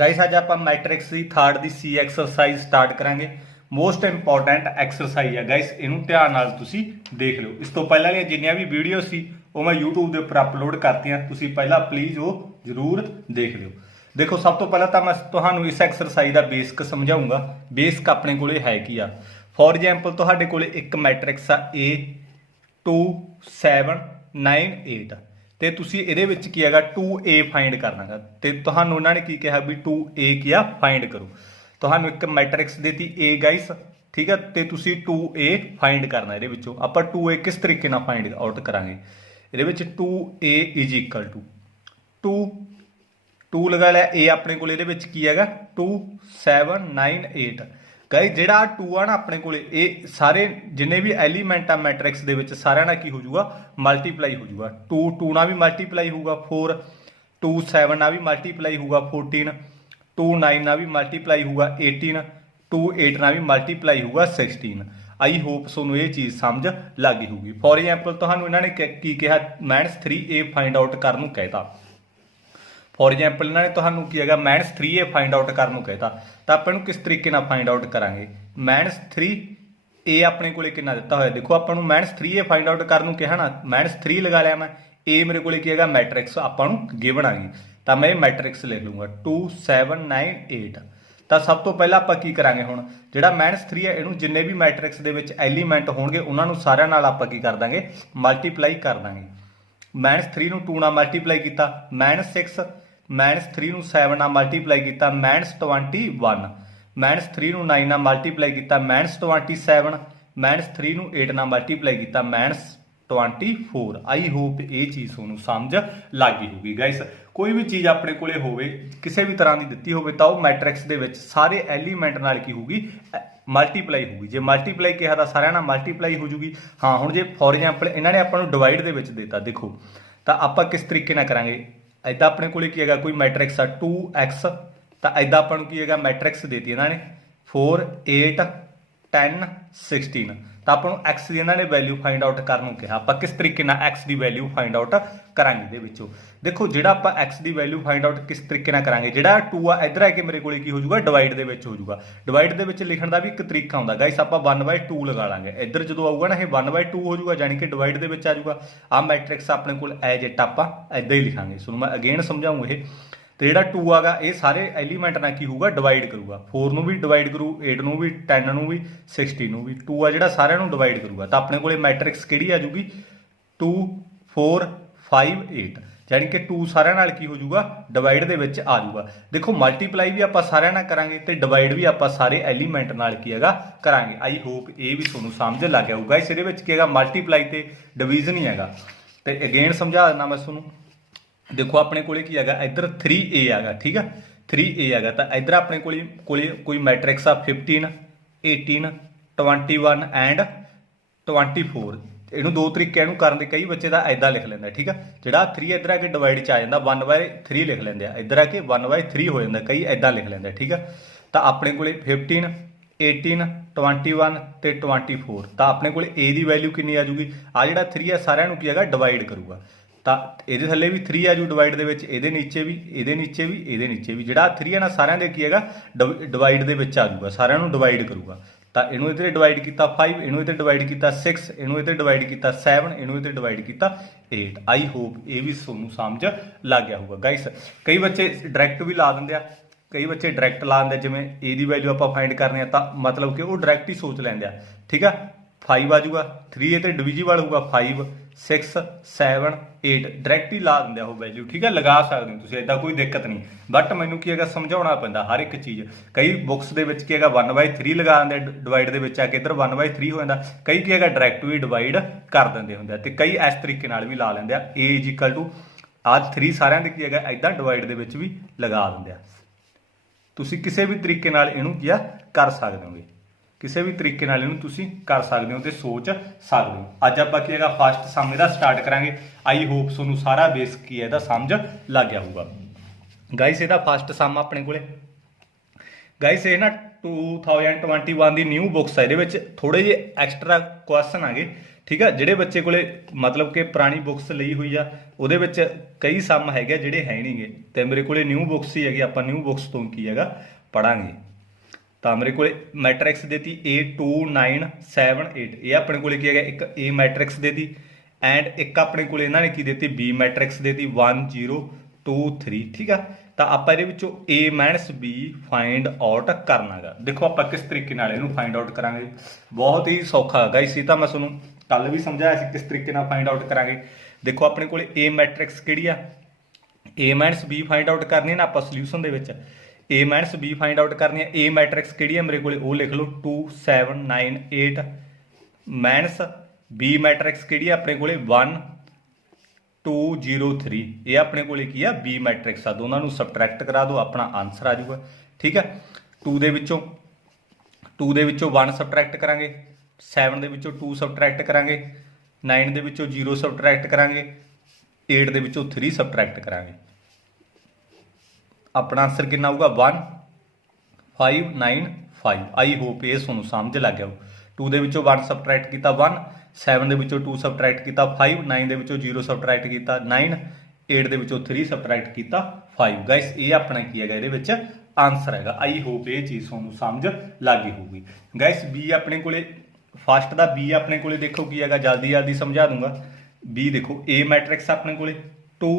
Guys आज आप matrix की थर्ड की सी एक्सरसाइज स्टार्ट करांगे। मोस्ट इंपॉर्टेंट एक्सरसाइज है गाइस, इनू ध्यान नाल तुसी देख लो। इस तो पहले वाली जिन्नियां भी वीडियो सी वो मैं यूट्यूब के उपर अपलोड करती तुसी पहला प्लीज़ वो जरूर देख लो। देखो सब तो पहला तो मैं तुहानू इस एक्सरसाइज का बेसिक समझाऊंगा। बेसिक अपने कोले है की आ। फॉर एग्जाम्पल तुहाडे कोले एक मैट्रिक्स आ A 2 7 9 8 ਤੇ ਤੁਸੀਂ ਇਹਦੇ ਵਿੱਚ ਕੀ ਹੈਗਾ 2a ਫਾਈਂਡ ਕਰਨਾ ਹੈ ਤੇ ਤੁਹਾਨੂੰ ਉਹਨਾਂ ਨੇ ਕੀ ਕਿਹਾ ਵੀ 2a ਕੀ ਆ ਫਾਈਂਡ ਕਰੋ। ਤੁਹਾਨੂੰ ਇੱਕ ਮੈਟ੍ਰਿਕਸ ਦਿੱਤੀ a ਗਾਇਸ, ਠੀਕ ਹੈ, ਤੇ ਤੁਸੀਂ 2a ਫਾਈਂਡ ਕਰਨਾ। ਇਹਦੇ ਵਿੱਚੋਂ ਆਪਾਂ 2a ਕਿਸ ਤਰੀਕੇ ਨਾਲ ਫਾਈਂਡ ਆਊਟ ਕਰਾਂਗੇ। ਇਹਦੇ ਵਿੱਚ 2a ਇਜ਼ ਇਕੁਅਲ ਟੂ 2 ਲਗਾ ਲਿਆ। a ਆਪਣੇ ਕੋਲ ਇਹਦੇ ਵਿੱਚ ਕੀ ਹੈਗਾ 2 7 9 8 गाइस ਜਿਹੜਾ 2 ਆ ਨਾ ਆਪਣੇ ਕੋਲੇ ਇਹ ਸਾਰੇ ਜਿੰਨੇ ਵੀ ਐਲੀਮੈਂਟ ਆ ਮੈਟ੍ਰਿਕਸ ਦੇ ਵਿੱਚ ਸਾਰਿਆਂ ਨਾਲ ਕੀ ਹੋ ਜਾਊਗਾ ਮਲਟੀਪਲਾਈ ਹੋ ਜਾਊਗਾ। 2 ਨਾਲ ਵੀ ਮਲਟੀਪਲਾਈ ਹੋਊਗਾ 4 2 7 ਨਾਲ ਵੀ ਮਲਟੀਪਲਾਈ ਹੋਊਗਾ 14 2 9 ਨਾਲ ਵੀ ਮਲਟੀਪਲਾਈ ਹੋਊਗਾ 18 2 8 ਨਾਲ ਵੀ ਮਲਟੀਪਲਾਈ ਹੋਊਗਾ 16। आई होप ਤੁਹਾਨੂੰ ਇਹ ਚੀਜ਼ ਸਮਝ ਲੱਗ ਗਈ ਹੋਊਗੀ। ਫੋਰ ਐਗਜ਼ਾਮਪਲ ਤੁਹਾਨੂੰ ਇਹਨਾਂ ਨੇ ਕੀ ਕਿਹਾ -3a फाइंड आउट ਕਰਨ ਨੂੰ ਕਹਿਤਾ। फॉर एग्जाम्पल इन्होंने तो की है -3a फाइंड आउट करने को कहता, तो आप किस तरीके फाइंड आउट करा -3a अपने को कितना दिता हुआ। देखो आपको -3a फाइंड आउट करने कहा ना, -3 लगा लिया मैं, a मेरे को है मैट्रिक्स आपको गिवन आ गई, तो मैं मैट्रिक्स लिख लूँगा 2 7 9 8। तो सब तो पहला आप की करा हूँ जो -3 है इनू जिन्ने भी मैट्रिक्स के एलीमेंट होंगे उन्होंने सारे आप की कर देंगे मल्टीप्लाई कर देंगे। -3 ਨੂੰ 2 ਨਾਲ मल्टीप्लाई किया, -6 -3 ਨੂੰ 7 ਨਾਲ मल्टीप्लाई किया, -21 -3 ਨੂੰ 9 ਨਾਲ मल्टीप्लाई किया, -27 -3 ਨੂੰ 8 ਨਾਲ मल्टीप्लाई किया, -24। आई होप ये चीज़ तुहानू समझ लग गई होगी। गाइस कोई भी चीज़ अपने कोले होवे किसी भी तरह की दिती होवे तो वह मैट्रिक्स दे विच सारे एलीमेंट नाल की होगी मल्टीप्लाई होगी। जे मल्टीप्लाई कहा तो सारे नाल मल्टीप्लाई हो जूगी। हाँ हुण जे फॉर एग्जाम्पल इन्होंने आपां नूं डिवाइड दे विच देता, देखो तो आपां किस तरीके नाल करांगे। इदां अपने कोले की है कोई मैट्रिक्स आ 2x, तो इदां आपां नूं की है मैट्रिक्स देती इन्होंने 4 8 10 16, तो आपां नूं x की इन्होंने वैल्यू फाइंड आउट करने कहा। आपां किस तरीके नाल x की वैल्यू फाइंड आउट करांगे। इहदे विचों देखो जिहड़ा आपां x की वैल्यू फाइंड आउट किस तरीके नाल करांगे, जिहड़ा 2 आ इधर आके मेरे कोले की हो जाऊगा डिवाइड दे विच हो जाऊगा। डिवाइड दे विच लिखण दा भी एक तरीका हुंदा गाइस, आपां 1/2 लगा लांगे। इधर जदों आऊगा ना ये 1/2 हो जाऊगा, जानी कि डिवाइड दे विच आ जाऊगा। आ मैट्रिक्स अपने कोल एज इट आपां इदां ही लिखांगे। सो मैं अगेन समझाऊँ ये तो जो 2 आगा ये सारे एलीमेंट ना की होगा डिवाइड करूगा। 4 नूं भी डिवाइड करू, 8 नूं भी, 10 नूं भी, 16 नूं भी। 2 आ जो सारे डिवाइड करूगा तो अपने को मैट्रिक्स किहड़ी आ जूगी 2 4 5 8, यानी कि 2 सारे नाल की हो जाऊगा डिवाइड दे विच आ जाऊगा। देखो मल्टीप्लाई भी आपां सारे नाल करांगे ते डिवाइड भी आपां सारे एलीमेंट नाल की हैगा करांगे। आई होप ये भी तुहानूं समझ लग गया होगा। इस दे विच की हैगा मल्टीप्लाई ते डिवीजन ही हैगा। तो अगेन समझा देना मैं तुहानूं। देखो अपने को की है इधर 3a है, ठीक है 3a है, तो इधर अपने कोई मैट्रिक्स आ 15 18 21 एंड 24। इनू दो तरीके करने कई बच्चे का इदा लिख लेंगे, ठीक है। जोड़ा 3 इधर आके डिवाइड च आ जाता 1/3 लिख लेंगे, इधर आके 1/3 हो जाता, कई इदा लिख लेंगे, ठीक है। तो अपने को 15 18 21 तो 24, तो अपने को a की वैल्यू कितनी आ जूगी। आ जो 3 है सारे की है डिवाइड करूगा, तो ये थले भी 3 आ जू डिवाइड दे विच, इहदे नीचे भी, इहदे नीचे भी, इहदे नीचे भी। जिहड़ा 3 है ना सारिਆਂ ਦੇ की है डिवाइड दे विच आ जूगा, सारिਆਂ ਨੂੰ डिवाइड करूगा। तो इनू इधर डिवाइड किया 5, इनू इधर डिवाइड किया 6, इनू इधर डिवाइड किया 7, इनू इधर डिवाइड किया 8। आई होप ये भी तुहानूं समझ लग गया होगा। गाइस कई बच्चे डायरैक्ट भी ला देंगे, कई बच्चे डायरैक्ट ला देंगे, जिवें ए की वैल्यू आप फाइंड करने तो मतलब कि वो डायरैक्ट ही सोच लेंगे, ठीक है। 5 आ जाऊगा, 3 ये डिविजिबल होगा 5 6 7 8, डायरैक्ट ही ला देंगे वो वैल्यू, ठीक है। लगा सकते हो तुम, इदा कोई दिक्कत नहीं। बट मैनू की है समझाना पैंदा हर एक चीज़। कई बुक्स के की है 1/3 लगा देंगे डिवाइड के आके, इधर 1/3 हो जाता। कई की है डायरैक्ट भी डिवाइड कर देंगे होंगे, तो कई इस तरीके भी ला लेंगे। a इज इक्वल टू आज 3 सारे की है इदा डिवाइड के भी लगा देंगे। तुसीं किसी भी तरीके इनू की कर सकते हो, किसी भी तरीके कर सकते हो तो सोच सकते हो। अज आप की है फस्ट सम इहदा स्टार्ट करांगे। आई होप तुहानूं सारा बेस की है समझ लग गया होगा। गाइस इहदा फस्ट सम अपने को ਗਾਇਸ ਇਹ ਨਾ 2021 ਦੀ ਨਿਊ ਬੁੱਕਸ ਆ, ਇਹਦੇ ਵਿੱਚ ਥੋੜੇ ਜਿਹੇ ਐਕਸਟਰਾ ਕੁਐਸਚਨ ਆ ਗਏ, ਠੀਕ ਆ। ਜਿਹੜੇ ਬੱਚੇ ਕੋਲੇ ਮਤਲਬ ਕਿ ਪੁਰਾਣੀ ਬੁੱਕਸ ਲਈ ਹੋਈ ਆ ਉਹਦੇ ਵਿੱਚ ਕਈ ਸਮ ਹੈਗੇ ਜਿਹੜੇ ਹੈ ਨਹੀਂਗੇ, ਤੇ ਮੇਰੇ ਕੋਲੇ ਨਿਊ ਬੁੱਕਸ ਹੀ ਹੈਗੀ, ਆਪਾਂ ਨਿਊ ਬੁੱਕਸ ਤੋਂ ਕੀ ਹੈਗਾ ਪੜਾਂਗੇ। ਤਾਂ ਮੇਰੇ ਕੋਲੇ ਮੈਟ੍ਰਿਕਸ ਦੇਤੀ A2978, ਇਹ ਆਪਣੇ ਕੋਲੇ ਕੀ ਹੈਗਾ, ਇੱਕ A ਮੈਟ੍ਰਿਕਸ ਦੇਤੀ ਐਂਡ ਇੱਕ ਆਪਣੇ ਕੋਲੇ ਇਹਨਾਂ ਨੇ ਕੀ ਦਿੱਤੀ B ਮੈਟ੍ਰਿਕਸ ਦੇਤੀ 1 0 2 3, ਠੀਕ ਆ। ਤਾਂ ਆਪਾਂ ਇਹਦੇ ਵਿੱਚੋਂ A-B ਫਾਈਂਡ ਆਊਟ ਕਰਨਾਗਾ। ਦੇਖੋ ਆਪਾਂ ਕਿਸ ਤਰੀਕੇ ਨਾਲ ਇਹਨੂੰ ਫਾਈਂਡ ਆਊਟ ਕਰਾਂਗੇ, ਬਹੁਤ ਹੀ ਸੌਖਾ ਹੈਗਾ। ਇਸੇ ਤਾਂ ਮੈਂ ਤੁਹਾਨੂੰ ਕੱਲ ਵੀ ਸਮਝਾਇਆ ਸੀ ਕਿਸ ਤਰੀਕੇ ਨਾਲ ਫਾਈਂਡ ਆਊਟ ਕਰਾਂਗੇ। ਦੇਖੋ ਆਪਣੇ ਕੋਲੇ A ਮੈਟ੍ਰਿਕਸ ਕਿਹੜੀ ਆ, A-B ਫਾਈਂਡ ਆਊਟ ਕਰਨੀ ਹੈ ਨਾ ਆਪਾਂ ਸੋਲੂਸ਼ਨ ਦੇ ਵਿੱਚ, A-B ਫਾਈਂਡ ਆਊਟ ਕਰਨੀ ਹੈ। A ਮੈਟ੍ਰਿਕਸ ਕਿਹੜੀ ਹੈ ਮੇਰੇ ਕੋਲੇ, ਉਹ ਲਿਖ ਲਓ 2 7 9 8 ਮਾਈਨਸ B ਮੈਟ੍ਰਿਕਸ ਕਿਹੜੀ ਹੈ ਆਪਣੇ ਕੋਲੇ 1 2 0 3, ਇਹ ਆਪਣੇ ਕੋਲੇ ਕੀ ਆ B ਮੈਟ੍ਰਿਕਸ ਆ। ਦੋਨਾਂ ਨੂੰ ਸਬਟਰੈਕਟ ਕਰਾ ਦਿਓ, ਆਪਣਾ ਆਨਸਰ ਆ ਜਾਊਗਾ, ਠੀਕ ਆ। 2 ਦੇ ਵਿੱਚੋਂ 1 ਸਬਟਰੈਕਟ ਕਰਾਂਗੇ, 7 ਦੇ ਵਿੱਚੋਂ 2 ਸਬਟਰੈਕਟ ਕਰਾਂਗੇ, 9 ਦੇ ਵਿੱਚੋਂ 0 ਸਬਟਰੈਕਟ ਕਰਾਂਗੇ, 8 ਦੇ ਵਿੱਚੋਂ 3 ਸਬਟਰੈਕਟ ਕਰਾਂਗੇ। ਆਪਣਾ ਆਨਸਰ ਕਿੰਨਾ ਆਊਗਾ 1 5 9 5। ਆਈ ਹੋਪ ਇਹ ਤੁਹਾਨੂੰ ਸਮਝ ਲੱਗ ਗਿਆ। 2 ਦੇ ਵਿੱਚੋਂ 1 ਸਬਟਰੈਕਟ ਕੀਤਾ 1, 7 ਦੇ ਵਿੱਚੋਂ 2 ਸਬਟਰੈਕਟ ਕੀਤਾ 5, 9 ਦੇ ਵਿੱਚੋਂ 0 ਸਬਟਰੈਕਟ ਕੀਤਾ 9, 8 ਦੇ ਵਿੱਚੋਂ 3 ਸਬਟਰੈਕਟ ਕੀਤਾ 5। ਗਾਇਸ ਇਹ ਆਪਣਾ ਕੀ ਹੈਗਾ, ਇਹਦੇ ਵਿੱਚ ਆਨਸਰ ਹੈਗਾ। ਆਈ ਹੋਪ ਇਹ ਚੀਜ਼ ਤੁਹਾਨੂੰ ਸਮਝ ਲੱਗ ਗਈ ਹੋਊਗੀ। ਗਾਇਸ B ਆਪਣੇ ਕੋਲੇ ਫਸਟ ਦਾ B ਆਪਣੇ ਕੋਲੇ ਦੇਖੋ ਕੀ ਹੈਗਾ, ਜਲਦੀ ਸਮਝਾ ਦੂੰਗਾ। B ਦੇਖੋ A ਮੈਟ੍ਰਿਕਸ ਆਪਣੇ ਕੋਲੇ 2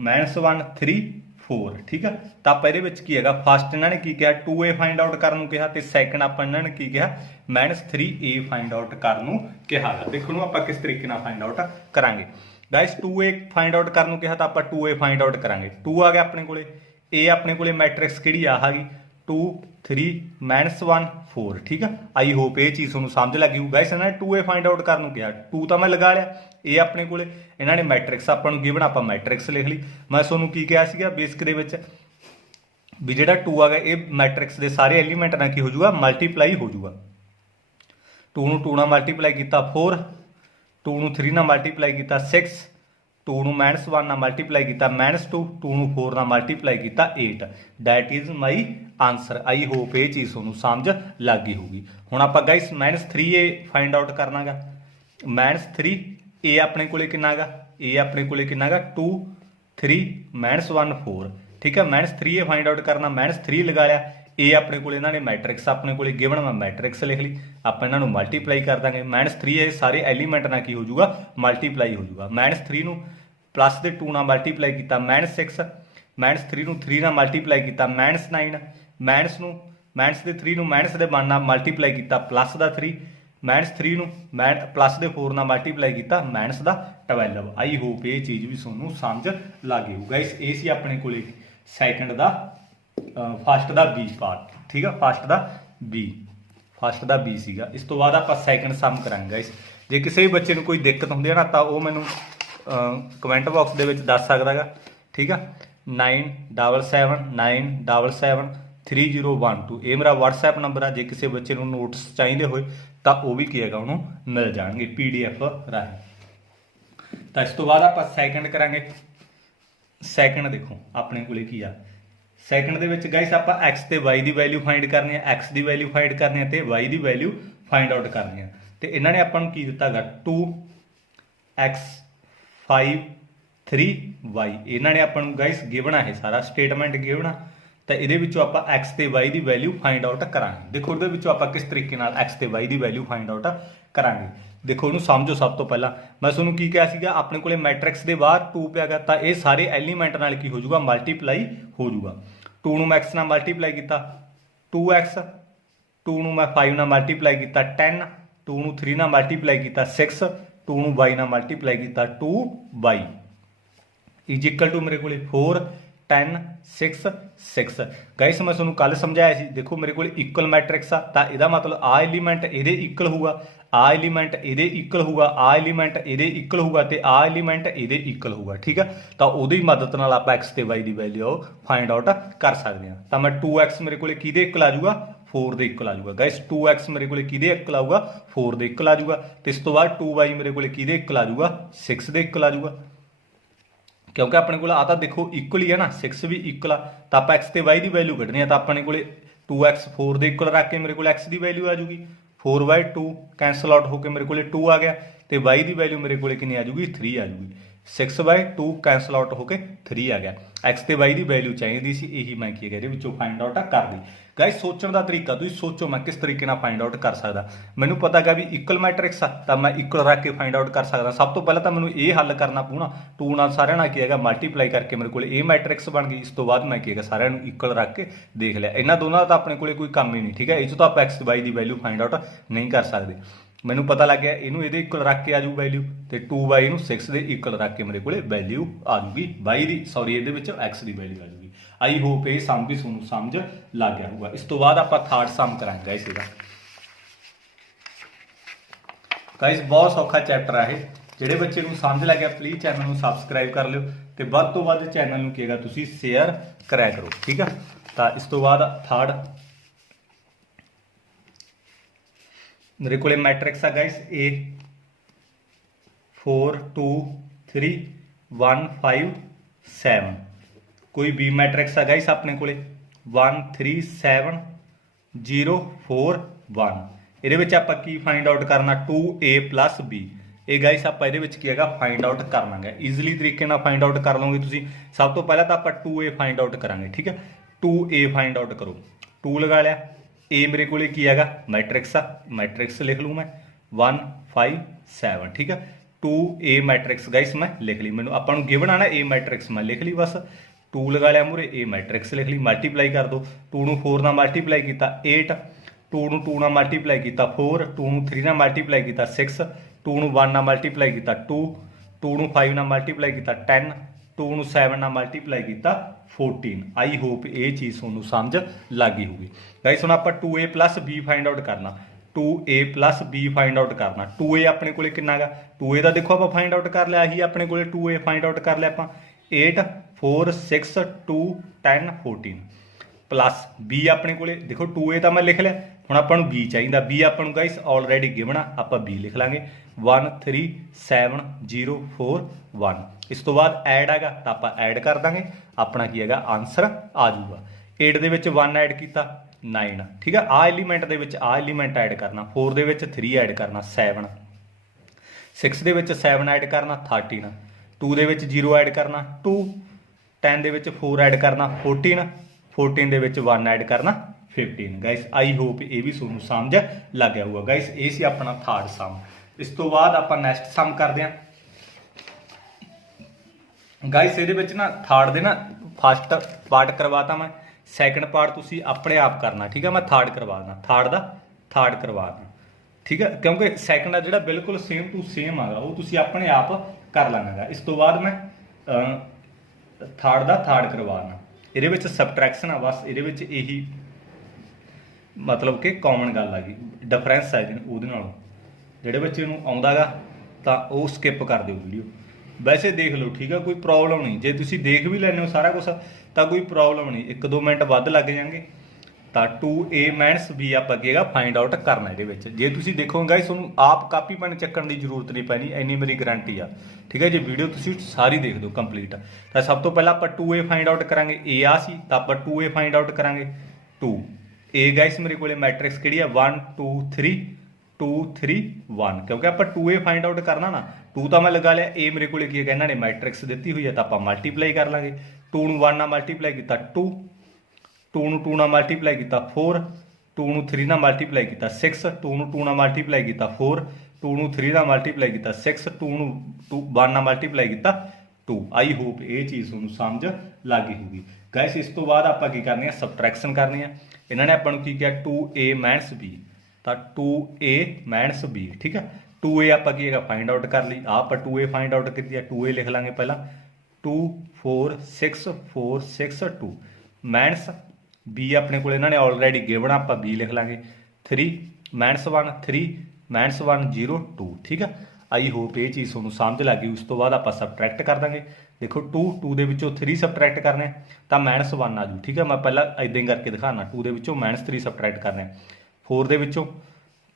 -1 3 4, ਠੀਕ ਆ। ਤਾਂ ਆਪਾਂ ਇਹਦੇ ਵਿੱਚ ਕੀ ਹੈਗਾ, ਫਸਟ ਇਹਨਾਂ ਨੇ ਕੀ ਕਿਹਾ 2A ਫਾਈਂਡ ਆਊਟ ਕਰਨ ਨੂੰ ਕਿਹਾ, ਤੇ ਸੈਕੰਡ ਆਪਾਂ ਇਹਨਾਂ ਨੇ ਕੀ ਕਿਹਾ -3A ਫਾਈਂਡ ਆਊਟ ਕਰਨ ਨੂੰ ਕਿਹਾ। ਦੇਖੋ ਨੂੰ ਆਪਾਂ ਕਿਸ ਤਰੀਕੇ ਨਾਲ ਫਾਈਂਡ ਆਊਟ ਕਰਾਂਗੇ। ਗਾਇਸ 2A ਫਾਈਂਡ ਆਊਟ ਕਰਨ ਨੂੰ ਕਿਹਾ ਤਾਂ ਆਪਾਂ 2A ਫਾਈਂਡ ਆਊਟ ਕਰਾਂਗੇ। 2 ਆ ਗਿਆ ਆਪਣੇ ਕੋਲੇ, A ਆਪਣੇ ਕੋਲੇ ਮੈਟ੍ਰਿਕਸ ਕਿਹੜੀ ਆ ਗਈ 2 3 -1 4, ਠੀਕ ਆ। ਆਈ ਹੋਪ ਇਹ ਚੀਜ਼ ਤੁਹਾਨੂੰ ਸਮਝ ਲੱਗੀ ਹੋਊ। ਗਾਇਸ ਇਹਨਾਂ ਨੇ 2A ਫਾਈਂਡ ਆਊਟ ਕਰਨ ਨੂੰ ਕਿਹਾ, 2 ਤਾਂ ਮੈਂ ਲਗਾ ਲਿਆ, ਇਹ ਆਪਣੇ ਕੋਲੇ ਇਹਨਾਂ ਨੇ ਮੈਟ੍ਰਿਕਸ ਆਪਾਂ ਨੂੰ ਗਿਵਨ, ਆਪਾਂ ਮੈਟ੍ਰਿਕਸ ਲਿਖ ਲਈ। ਮੈਂ ਤੁਹਾਨੂੰ ਕੀ ਕਿਹਾ ਸੀਗਾ ਬੇਸਿਕ ਦੇ ਵਿੱਚ ਵੀ ਜਿਹੜਾ 2 ਆ ਗਿਆ ਇਹ ਮੈਟ੍ਰਿਕਸ ਦੇ ਸਾਰੇ ਐਲੀਮੈਂਟ ਨਾਲ ਕੀ ਹੋ ਜਾਊਗਾ ਮਲਟੀਪਲਾਈ ਹੋ ਜਾਊਗਾ। 2 ਨੂੰ 2 ਨਾਲ ਮਲਟੀਪਲਾਈ ਕੀਤਾ 4, 2 ਨੂੰ 3 ਨਾਲ ਮਲਟੀਪਲਾਈ ਕੀਤਾ 6, 2 ਨੂੰ -1 ਨਾਲ ਮਲਟੀਪਲਾਈ ਕੀਤਾ -2, 2 ਨੂੰ 4 ਨਾਲ ਮਲਟੀਪਲਾਈ ਕੀਤਾ 8। That is my answer. I hope ਇਹ ਚੀਜ਼ ਤੁਹਾਨੂੰ ਸਮਝ ਲੱਗ ਗਈ ਹੋਊਗੀ। ਹੁਣ ਆਪਾਂ guys -3A find out ਕਰਨਾਗਾ। -3A ਆਪਣੇ ਕੋਲੇ ਕਿੰਨਾ ਹੈਗਾ, A ਆਪਣੇ ਕੋਲੇ ਕਿੰਨਾ ਹੈਗਾ 2 3 -1 4, ਠੀਕ ਹੈ। -3A ਫਾਈਂਡ ਆਊਟ ਕਰਨਾ, -3 ਲਗਾ ਲਿਆ। A ਆਪਣੇ ਕੋਲੇ ਇਹਨਾਂ ਨੇ ਮੈਟ੍ਰਿਕਸ ਆਪਣੇ ਕੋਲੇ ਗਿਵਨ, ਮੈਂ ਮੈਟ੍ਰਿਕਸ ਲਿਖ ਲਈ। ਆਪਾਂ ਇਹਨਾਂ ਨੂੰ ਮਲਟੀਪਲਾਈ ਕਰ ਦਾਂਗੇ। -3A ਸਾਰੇ ਐਲੀਮੈਂਟ ਨਾਲ ਕੀ ਹੋ ਜਾਊਗਾ ਮਲਟੀਪਲਾਈ ਹੋ ਜਾਊਗਾ। -3 ਨੂੰ ਪਲੱਸ ਦੇ 2 ਨਾਲ ਮਲਟੀਪਲਾਈ ਕੀਤਾ -6, -3 ਨੂੰ 3 ਨਾਲ ਮਲਟੀਪਲਾਈ ਕੀਤਾ -9, ਮਾਈਨਸ ਦੇ 3 ਨੂੰ ਮਾਈਨਸ ਦੇ 1 ਨਾਲ ਮਲਟੀਪਲਾਈ ਕੀਤਾ ਪਲੱਸ ਦਾ 3, -3 ਨੂੰ ਪਲੱਸ ਦੇ 4 ਨਾਲ ਮਲਟੀਪਲਾਈ ਕੀਤਾ ਮਾਈਨਸ ਦਾ 12। ਆਈ ਹੋਪ ਇਹ ਚੀਜ਼ ਵੀ ਤੁਹਾਨੂੰ ਸਮਝ ਲੱਗ ਗਈ ਹੋਊ। ਗਾਇਸ ਇਹ ਸੀ ਆਪਣੇ ਕੋਲੇ ਸੈਕੰਡ ਦਾ ਫਸਟ ਦਾ B ਪਾਰਟ, ਠੀਕ ਆ। ਫਸਟ ਦਾ B ਸੀਗਾ। ਇਸ ਤੋਂ ਬਾਅਦ ਆਪਾਂ ਸੈਕੰਡ ਸਮ ਕਰਾਂਗੇ। ਗਾਇਸ ਜੇ ਕਿਸੇ ਵੀ ਬੱਚੇ ਨੂੰ ਕੋਈ ਦਿੱਕਤ ਹੁੰਦੀ ਹੈ ਨਾ ਤਾਂ ਉਹ ਮੈਨੂੰ ਕਮੈਂਟ ਬਾਕਸ ਦੇ ਵਿੱਚ ਦੱਸ ਸਕਦਾ ਹੈਗਾ, ਠੀਕ ਆ। 9779773012 ਇਹ ਮੇਰਾ WhatsApp ਨੰਬਰ ਆ। ਜੇ ਕਿਸੇ ਬੱਚੇ ਨੂੰ ਨੋਟਸ ਚਾਹੀਦੇ ਹੋਏ ਤਾਂ ਉਹ ਵੀ ਕੀ ਹੈਗਾ ਉਹਨੂੰ ਮਿਲ ਜਾਣਗੇ PDF ਰਾਹੀਂ। ਤਾਂ ਇਸ ਤੋਂ ਬਾਅਦ ਆਪਾਂ ਸੈਕੰਡ ਕਰਾਂਗੇ। ਸੈਕੰਡ ਦੇਖੋ ਆਪਣੇ ਕੋਲੇ ਕੀ ਆ, ਸੈਕੰਡ ਦੇ ਵਿੱਚ ਗਾਇਸ ਆਪਾਂ x ਤੇ y ਦੀ ਵੈਲਿਊ ਫਾਈਂਡ ਕਰਨੀ ਹੈ, x ਦੀ ਵੈਲਿਊ ਫਾਈਂਡ ਕਰਨੀ ਹੈ ਤੇ y ਦੀ ਵੈਲਿਊ ਫਾਈਂਡ ਆਊਟ ਕਰਨੀ ਹੈ। ਤੇ ਇਹਨਾਂ ਨੇ ਆਪਾਂ ਨੂੰ ਕੀ ਦਿੱਤਾ ਹੈਗਾ 2x 5 3y, ਇਹਨਾਂ ਨੇ ਆਪਾਂ ਨੂੰ ਗਾਇਸ ਗਿਵਨ ਆ, ਇਹ ਸਾਰਾ ਸਟੇਟਮੈਂਟ ਗਿਵਨ ਆ। ਤਾਂ ਇਹਦੇ ਵਿੱਚੋਂ ਆਪਾਂ x ਤੇ y ਦੀ ਵੈਲਿਊ ਫਾਈਂਡ ਆਊਟ ਕਰਾਂਗੇ। ਦੇਖੋ ਇਹਦੇ ਵਿੱਚੋਂ ਆਪਾਂ ਕਿਸ ਤਰੀਕੇ ਨਾਲ x ਤੇ y ਦੀ ਵੈਲਿਊ ਫਾਈਂਡ ਆਊਟ ਕਰਾਂਗੇ। ਦੇਖੋ ਇਹਨੂੰ ਸਮਝੋ। ਸਭ ਤੋਂ ਪਹਿਲਾਂ ਮੈਂ ਤੁਹਾਨੂੰ ਕੀ ਕਿਹਾ ਸੀਗਾ, ਆਪਣੇ ਕੋਲੇ ਮੈਟ੍ਰਿਕਸ ਦੇ ਬਾਹਰ 2 ਪਿਆ ਗਾ, ਤਾਂ ਇਹ ਸਾਰੇ ਐਲੀਮੈਂਟ ਨਾਲ ਕੀ ਹੋ ਜਾਊਗਾ ਮਲਟੀਪਲਾਈ ਹੋ ਜਾਊਗਾ। 2 ਨੂੰ ਮੈਂ x ਨਾਲ ਮਲਟੀਪਲਾਈ ਕੀਤਾ 2x, 2 ਨੂੰ ਮੈਂ 5 ਨਾਲ ਮਲਟੀਪਲਾਈ ਕੀਤਾ 10, 2 ਨੂੰ 3 ਨਾਲ ਮਲਟੀਪਲਾਈ ਕੀਤਾ 6, 2 ਨੂੰ y ਨਾਲ ਮਲਟੀਪਲਾਈ ਕੀਤਾ 2y ਇਜ਼ ਇਕੁਅਲ ਟੂ ਮੇਰੇ ਕੋਲੇ 4 10 6 6। ਗਾਇਸ ਮੈਂ ਤੁਹਾਨੂੰ ਕੱਲ ਸਮਝਾਇਆ ਸੀ, ਦੇਖੋ ਮੇਰੇ ਕੋਲ ਇਕੁਅਲ ਮੈਟ੍ਰਿਕਸ ਆ ਤਾਂ ਇਹਦਾ ਮਤਲਬ ਆ ਐਲੀਮੈਂਟ ਇਹਦੇ ਇਕੁਅਲ ਹੋਊਗਾ, ਆ ਐਲੀਮੈਂਟ ਇਹਦੇ ਇਕੁਅਲ ਹੋਊਗਾ, ਆ ਐਲੀਮੈਂਟ ਇਹਦੇ ਇਕੁਅਲ ਹੋਊਗਾ ਤੇ ਆ ਐਲੀਮੈਂਟ ਇਹਦੇ ਇਕੁਅਲ ਹੋਊਗਾ, ਠੀਕ ਆ। ਤਾਂ ਉਹਦੀ ਮਦਦ ਨਾਲ ਆਪਾਂ x ਤੇ y ਦੀ ਵੈਲਿਊ ਫਾਈਂਡ ਆਊਟ ਕਰ ਸਕਦੇ ਹਾਂ। ਤਾਂ ਮੈਂ 2x ਮੇਰੇ ਕੋਲੇ ਕਿਹਦੇ ਇਕੁਅਲ ਆ ਜਾਊਗਾ 4 ਦੇ ਇਕੁਅਲ ਆ ਜਾਊਗਾ। ਗਾਇਸ 2x ਮੇਰੇ ਕੋਲੇ ਕਿਹਦੇ ਇਕੁਅਲ ਆਊਗਾ 4 ਦੇ ਇਕੁਅਲ ਆ ਜਾਊਗਾ। ਤੇ ਇਸ ਤੋਂ ਬਾਅਦ 2y ਮੇਰੇ ਕੋਲੇ ਕਿਹਦੇ ਇਕੁਅਲ ਆ ਜਾਊਗਾ 6 ਦੇ ਇਕੁਅਲ ਆ ਜਾਊਗਾ, ਕਿਉਂਕਿ ਆਪਣੇ ਕੋਲ ਆ ਤਾਂ ਦੇਖੋ ਇਕੁਅਲ ਹੀ ਹੈ ਨਾ, 6 ਵੀ ਇਕੁਅਲ ਆ। ਤਾਂ ਆਪਾਂ x ਤੇ y ਦੀ ਵੈਲਿਊ ਕੱਢਣੀ ਆ, ਤਾਂ ਆਪਣੇ ਕੋਲੇ 2x 4 ਦੇ ਇਕੁਅਲ ਰੱਖ ਕੇ ਮੇਰੇ ਕੋਲ x ਦੀ ਵੈਲਿਊ ਆ ਜੂਗੀ 4/2 ਕੈਂਸਲ ਆਊਟ ਹੋ ਕੇ ਮੇਰੇ ਕੋਲੇ 2 ਆ ਗਿਆ ਤੇ y ਦੀ ਵੈਲਿਊ ਮੇਰੇ ਕੋਲੇ ਕਿੰਨੀ ਆ ਜੂਗੀ 3 ਆ ਜੂਗੀ 6/2 ਕੈਂਸਲ ਆਊਟ ਹੋ ਕੇ 3 ਆ ਗਿਆ x ਤੇ y ਦੀ ਵੈਲਿਊ ਚਾਹੀਦੀ ਸੀ ਇਹੀ ਮੈਂ ਕੀ ਇਹਦੇ ਵਿੱਚੋਂ ਫਾਈਂਡ ਆਊਟ ਕਰ ਲਈ ਗਾਇਸ ਸੋਚਣ ਦਾ ਤਰੀਕਾ ਤੁਸੀਂ ਸੋਚੋ ਮੈਂ ਕਿਸ ਤਰੀਕੇ ਨਾਲ ਫਾਈਂਡ ਆਊਟ ਕਰ ਸਕਦਾ ਮੈਨੂੰ ਪਤਾ ਗਾ ਵੀ ਇਕੁਅਲ ਮੈਟ੍ਰਿਕਸ ਆ ਤਾਂ ਮੈਂ ਇਕੁਅਲ ਰੱਖ ਕੇ ਫਾਈਂਡ ਆਊਟ ਕਰ ਸਕਦਾ ਸਭ ਤੋਂ ਪਹਿਲਾਂ ਤਾਂ ਮੈਨੂੰ ਇਹ ਹੱਲ ਕਰਨਾ ਪਊਣਾ 2 ਨਾਲ ਸਾਰਿਆਂ ਨਾਲ ਕੀ ਹੈਗਾ ਮਲਟੀਪਲਾਈ ਕਰਕੇ ਮੇਰੇ ਕੋਲ ਇਹ ਮੈਟ੍ਰਿਕਸ ਬਣ ਗਈ ਇਸ ਤੋਂ ਬਾਅਦ ਮੈਂ ਕੀ ਹੈਗਾ ਸਾਰਿਆਂ ਨੂੰ ਇਕੁਅਲ ਰੱਖ ਕੇ ਦੇਖ ਲਿਆ ਇਹਨਾਂ ਦੋਨਾਂ ਦਾ ਤਾਂ ਆਪਣੇ ਕੋਲੇ ਕੋਈ ਕੰਮ ਹੀ ਨਹੀਂ ਠੀਕ ਹੈ ਇਹ 'ਚੋਂ ਤਾਂ ਆਪਾਂ x y ਦੀ ਵੈਲਿਊ ਫਾਈਂਡ ਆਊਟ ਨਹੀਂ ਕਰ ਸਕਦੇ ਮੈਨੂੰ ਪਤਾ ਲੱਗ ਗਿਆ ਇਹਨੂੰ ਇਹਦੇ ਇਕੁਅਲ ਰੱਖ ਕੇ ਆ ਜੂ ਵੈਲਿਊ ਤੇ 2y ਨੂੰ 6 ਦੇ ਇਕੁਅਲ ਰੱਖ ਕੇ ਮੇਰੇ ਕੋਲੇ ਵੈਲਿਊ ਆ ਜੂਗੀ y ਦੀ ਸੌਰੀ ਇਹਦੇ ਵਿੱਚ x ਦੀ ਵੈਲਿਊ ਆ ਜੂਗੀ ਆਈ ਹੋਪ ਇਹ ਸਮ ਵੀ ਤੁਹਾਨੂੰ ਸਮਝ ਲੱਗ ਗਿਆ ਹੋਊਗਾ ਇਸ ਤੋਂ ਬਾਅਦ ਆਪਾਂ ਥਰਡ ਸਮ ਕਰਾਂਗੇ ਗਾਇਸ ਇਹਦਾ ਗਾਇਸ ਬਹੁਤ ਸੌਖਾ ਚੈਪਟਰ ਆ ਇਹ ਜਿਹੜੇ ਬੱਚੇ ਨੂੰ ਸਮਝ ਲੱਗ ਗਿਆ ਪਲੀਜ਼ ਚੈਨਲ ਨੂੰ ਸਬਸਕ੍ਰਾਈਬ ਕਰ ਲਿਓ ਤੇ ਵੱਧ ਤੋਂ ਵੱਧ ਚੈਨਲ ਨੂੰ ਕੀਗਾ ਤੁਸੀਂ ਸ਼ੇਅਰ ਕਰਿਆ ਕਰੋ ਠੀਕ ਆ ਤਾਂ ਇਸ ਤੋਂ ਬਾਅਦ ਥਰਡ मेरे को मैट्रिक्स है गाइस A 4 2 3 1 5 7 कोई B मैट्रिक्स है गाइस अपने को 1 3 7 0 4 1 ਇਹਦੇ ਵਿੱਚ ਆਪਾਂ ਕੀ ਫਾਈਂਡ ਆਊਟ ਕਰਨਾ 2A plus B ਇਹ ਗਾਇਸ ਆਪਾਂ ਇਹਦੇ ਵਿੱਚ ਕੀ ਹੈਗਾ ਫਾਈਂਡ ਆਊਟ ਕਰਨਾਗਾ ਈਜ਼ੀਲੀ ਤਰੀਕੇ ਨਾਲ ਫਾਈਂਡ ਆਊਟ ਕਰ ਲਓਗੇ ਤੁਸੀਂ ਸਭ ਤੋਂ ਪਹਿਲਾਂ ਤਾਂ ਆਪਾਂ 2A ਫਾਈਂਡ ਆਊਟ ਕਰਾਂਗੇ ਠੀਕ ਹੈ 2A ਫਾਈਂਡ ਆਊਟ ਕਰੋ 2 ਲਗਾ ਲਿਆ A मेरे को की है मैट्रिक्स आ मैट्रिक्स लिख लूँ मैं 1 5 7 ठीक है 2A मैट्रिक्स गाइस मैं लिख ली मैंने अपन गिवन आना A मैट्रिक्स मैं लिख ली बस 2 लगा लिया मूरे A मैट्रिक्स लिख ली मल्टीप्लाई कर दो 2 ਨੂੰ 4 ਨਾਲ मल्टीप्लाई किया 8 2 ਨੂੰ 2 ਨਾਲ मल्टीप्लाई किया 4 2 ਨੂੰ 3 ਨਾਲ मल्टीप्लाई किया 6 2 ਨੂੰ 1 ਨਾਲ मल्टीप्लाई किया 2 2 ਨੂੰ 5 ਨਾਲ मल्टीप्लाई किया 10 2 ਨੂੰ 7 ਨਾਲ मल्टीप्लाई किया 14 आई होप ये चीज़ ਤੁਹਾਨੂੰ समझ ਲੱਗ ਗਈ ਹੋਊਗੀ ਗਾਇਸ ਹੁਣ ਆਪਾਂ 2A plus B find out करना 2A plus B find out करना 2A ਆਪਣੇ ਕੋਲੇ ਕਿੰਨਾ ਗਾ 2A ਦਾ ਦੇਖੋ ਆਪਾਂ फाइंड आउट ਕਰ ਲਿਆ ਇਹੀ ਆਪਣੇ ਕੋਲੇ 2A फाइंड आउट ਕਰ ਲਿਆ ਆਪਾਂ 8 4 6 2 10 14 ਪਲੱਸ B ਆਪਣੇ ਕੋਲੇ ਦੇਖੋ 2A ਤਾਂ ਮੈਂ ਲਿਖ ਲਿਆ ਹੁਣ ਆਪਾਂ ਨੂੰ B ਚਾਹੀਦਾ B ਆਪਾਂ ਨੂੰ ਗਾਇਸ ਆਲਰੇਡੀ ਗਿਵਨ ਆ ਆਪਾਂ B ਲਿਖ ਲਾਂਗੇ 1 3 7 0 4 1 ਇਸ ਤੋਂ ਬਾਅਦ ਐਡ ਹੈਗਾ ਤਾਂ ਆਪਾਂ ਐਡ ਕਰ ਦਾਂਗੇ ਆਪਣਾ ਕੀ ਹੈਗਾ ਆਨਸਰ ਆ ਜਾਊਗਾ 8 ਦੇ ਵਿੱਚ 1 ਐਡ ਕੀਤਾ 9 ਠੀਕ ਹੈ ਆ ਐਲੀਮੈਂਟ ਦੇ ਵਿੱਚ ਆ ਐਲੀਮੈਂਟ ਐਡ ਕਰਨਾ 4 ਦੇ ਵਿੱਚ 3 ਐਡ ਕਰਨਾ 7 6 ਦੇ ਵਿੱਚ 7 ਐਡ ਕਰਨਾ 13 2 ਦੇ ਵਿੱਚ 0 ਐਡ ਕਰਨਾ 2 10 ਦੇ ਵਿੱਚ 4 ਐਡ ਕਰਨਾ 14 14 ਦੇ ਵਿੱਚ 1 ਐਡ ਕਰਨਾ 15 ਗਾਇਸ ਆਈ ਹੋਪ ਇਹ ਵੀ ਤੁਹਾਨੂੰ ਸਮਝ ਲੱਗ ਗਿਆ ਹੋਊਗਾ ਗਾਇਸ ਇਹ ਸੀ ਆਪਣਾ ਥਰਡ ਸਮ ਇਸ ਤੋਂ ਬਾਅਦ ਆਪਾਂ ਨੈਕਸਟ ਸਮ ਕਰਦੇ ਹਾਂ ਗਾਇਸ ਇਹਦੇ ਵਿੱਚ ਨਾ ਥਰਡ ਦੇ ਨਾ ਫਸਟ ਪਾਰਟ ਕਰਵਾਤਾ ਮੈਂ ਸੈਕੰਡ ਪਾਰਟ ਤੁਸੀਂ ਆਪਣੇ ਆਪ ਕਰਨਾ ਠੀਕ ਹੈ ਮੈਂ ਥਰਡ ਕਰਵਾ ਦੇਣਾ ਥਰਡ ਦਾ ਥਰਡ ਕਰਵਾ ਦੇਣਾ ਠੀਕ ਹੈ ਕਿਉਂਕਿ ਸੈਕੰਡ ਆ ਜਿਹੜਾ ਬਿਲਕੁਲ ਸੇਮ ਟੂ ਸੇਮ ਆਗਾ ਉਹ ਤੁਸੀਂ ਆਪਣੇ ਆਪ ਕਰ ਲੈਣਾਗਾ ਇਸ ਤੋਂ ਬਾਅਦ ਮੈਂ ਥਰਡ ਦਾ ਥਰਡ ਕਰਵਾ ਦੇਣਾ ਇਹਦੇ ਵਿੱਚ ਸਬਟ੍ਰੈਕਸ਼ਨ ਆ ਬਸ ਇਹਦੇ ਵਿੱਚ ਇਹੀ ਮਤਲਬ ਕਿ ਕਾਮਨ ਗੱਲ ਆ ਗਈ ਡਿਫਰੈਂਸ ਹੈ ਉਹਦੇ ਨਾਲੋਂ ਜਿਹੜੇ ਬੱਚੇ ਨੂੰ ਆਉਂਦਾਗਾ ਤਾਂ ਉਹ ਸਕਿਪ ਕਰ ਦਿਓ ਵੀਡੀਓ ਵੈਸੇ ਦੇਖ ਲਓ ਠੀਕ ਆ ਕੋਈ ਪ੍ਰੋਬਲਮ ਨਹੀਂ ਜੇ ਤੁਸੀਂ ਦੇਖ ਵੀ ਲੈਂਦੇ ਹੋ ਸਾਰਾ ਕੁਝ ਤਾਂ ਕੋਈ ਪ੍ਰੋਬਲਮ ਨਹੀਂ 1-2 ਮਿੰਟ ਵੱਧ ਲੱਗ ਜਾਣਗੇ ਤਾਂ 2A ਮਾਈਨਸ B ਆਪਾਂ ਕਹੇਗਾ ਫਾਈਂਡ ਆਊਟ ਕਰਨਾ ਇਹਦੇ ਵਿੱਚ ਜੇ ਤੁਸੀਂ ਦੇਖੋਗੇ ਗਾਇਸ ਤੁਹਾਨੂੰ ਆਪ ਕਾਪੀ ਪੈਨ ਚੱਕਣ ਦੀ ਜ਼ਰੂਰਤ ਨਹੀਂ ਪੈਣੀ ਇੰਨੀ ਮੇਰੀ ਗਾਰੰਟੀ ਆ ਠੀਕ ਹੈ ਜੇ ਵੀਡੀਓ ਤੁਸੀਂ ਸਾਰੀ ਦੇਖ ਦਿਓ ਕੰਪਲੀਟ ਤਾਂ ਸਭ ਤੋਂ ਪਹਿਲਾਂ ਆਪਾਂ 2A ਫਾਈਂਡ ਆਊਟ ਕਰਾਂਗੇ A ਆ ਸੀ ਤਾਂ ਆਪਾਂ 2A ਫਾਈਂਡ ਆਊਟ ਕਰਾਂਗੇ 2 A ਗਾਇਸ ਮੇਰੇ ਕੋਲੇ ਮੈਟ੍ਰਿਕਸ ਕਿਹੜੀ ਆ 1 2 3 2 3 1 ਕਿਉਂਕਿ ਆਪਾਂ 2A ਫਾਈਂਡ ਆਊਟ ਕਰਨਾ ਨਾ 2 ਤਾਂ ਮੈਂ ਲਗਾ ਲਿਆ A ਮੇਰੇ ਕੋਲੇ ਕੀ ਹੈ ਇਹਨਾਂ ਨੇ ਮੈਟ੍ਰਿਕਸ ਦਿੱਤੀ ਹੋਈ ਹੈ ਤਾਂ ਆਪਾਂ ਮਲਟੀਪਲਾਈ ਕਰ ਲਾਂਗੇ 2 ਨੂੰ 1 ਨਾਲ ਮਲਟੀਪਲਾਈ ਕੀਤਾ 2 2 ਨੂੰ 2 ਨਾਲ ਮਲਟੀਪਲਾਈ ਕੀਤਾ 4 2 ਨੂੰ 3 ਨਾਲ ਮਲਟੀਪਲਾਈ ਕੀਤਾ 6 2 ਨੂੰ 2 ਨਾਲ ਮਲਟੀਪਲਾਈ ਕੀਤਾ 4 2 ਨੂੰ 3 ਨਾਲ ਮਲਟੀਪਲਾਈ ਕੀਤਾ 6 2 ਨੂੰ 1 ਨਾਲ ਮਲਟੀਪਲਾਈ ਕੀਤਾ 2 ਆਈ ਹੋਪ ਇਹ ਚੀਜ਼ ਤੁਹਾਨੂੰ ਸਮਝ ਲੱਗ ਗਈ ਹੋਊਗੀ ਗਾਇਸ ਇਸ ਤੋਂ ਬਾਅਦ ਆਪਾਂ ਕੀ ਕਰਨੀ ਆ ਸਬਟ੍ਰੈਕਸ਼ਨ ਕਰਨੀ ਆ ਇਹਨਾਂ ਨੇ ਆਪਾਂ ਨੂੰ ਕੀ ਕਿਹਾ 2A ਮਾਈਨਸ B ਤਾਂ 2A ਮਾਈਨਸ B ਠੀਕ ਹੈ 2A ਆਪਾਂ ਕੀ ਹੈਗਾ ਫਾਈਂਡ ਆਊਟ ਕਰ ਲਈ ਆ ਆਪਾਂ 2A ਫਾਈਂਡ ਆਊਟ ਕੀਤੀ ਆ 2A ਲਿਖ ਲਾਂਗੇ ਪਹਿਲਾਂ 2 4 6 4 6 2 ਮਾਈਨਸ B ਆਪਣੇ ਕੋਲ ਇਹਨਾਂ ਨੇ ਆਲਰੇਡੀ ਗਿਵਨ ਆਪਾਂ B ਲਿਖ ਲਾਂਗੇ 3 ਮਾਈਨਸ 1 3 ਮਾਈਨਸ 1 0 2 ਠੀਕ ਹੈ ਆਈ ਹੋਪ ਇਹ ਚੀਜ਼ ਤੁਹਾਨੂੰ ਸਮਝ ਲੱਗ ਗਈ ਉਸ ਤੋਂ ਬਾਅਦ ਆਪਾਂ ਸਬਟ੍ਰੈਕਟ ਕਰ ਦਾਂਗੇ ਦੇਖੋ 2 ਦੇ ਵਿੱਚੋਂ 3 ਸਬਟ੍ਰੈਕਟ ਕਰਨੇ ਤਾਂ ਮਾਈਨਸ 1 ਆ ਜੂ ਠੀਕ ਹੈ ਮੈਂ ਪਹਿਲਾਂ ਇਦਾਂ ਹੀ ਕਰਕੇ ਦਿਖਾਣਾ 2 ਦੇ ਵਿੱਚੋਂ ਮਾਈਨਸ 3 ਸਬਟ੍ਰੈਕਟ ਕਰਨੇ 4 ਦੇ ਵਿੱਚੋਂ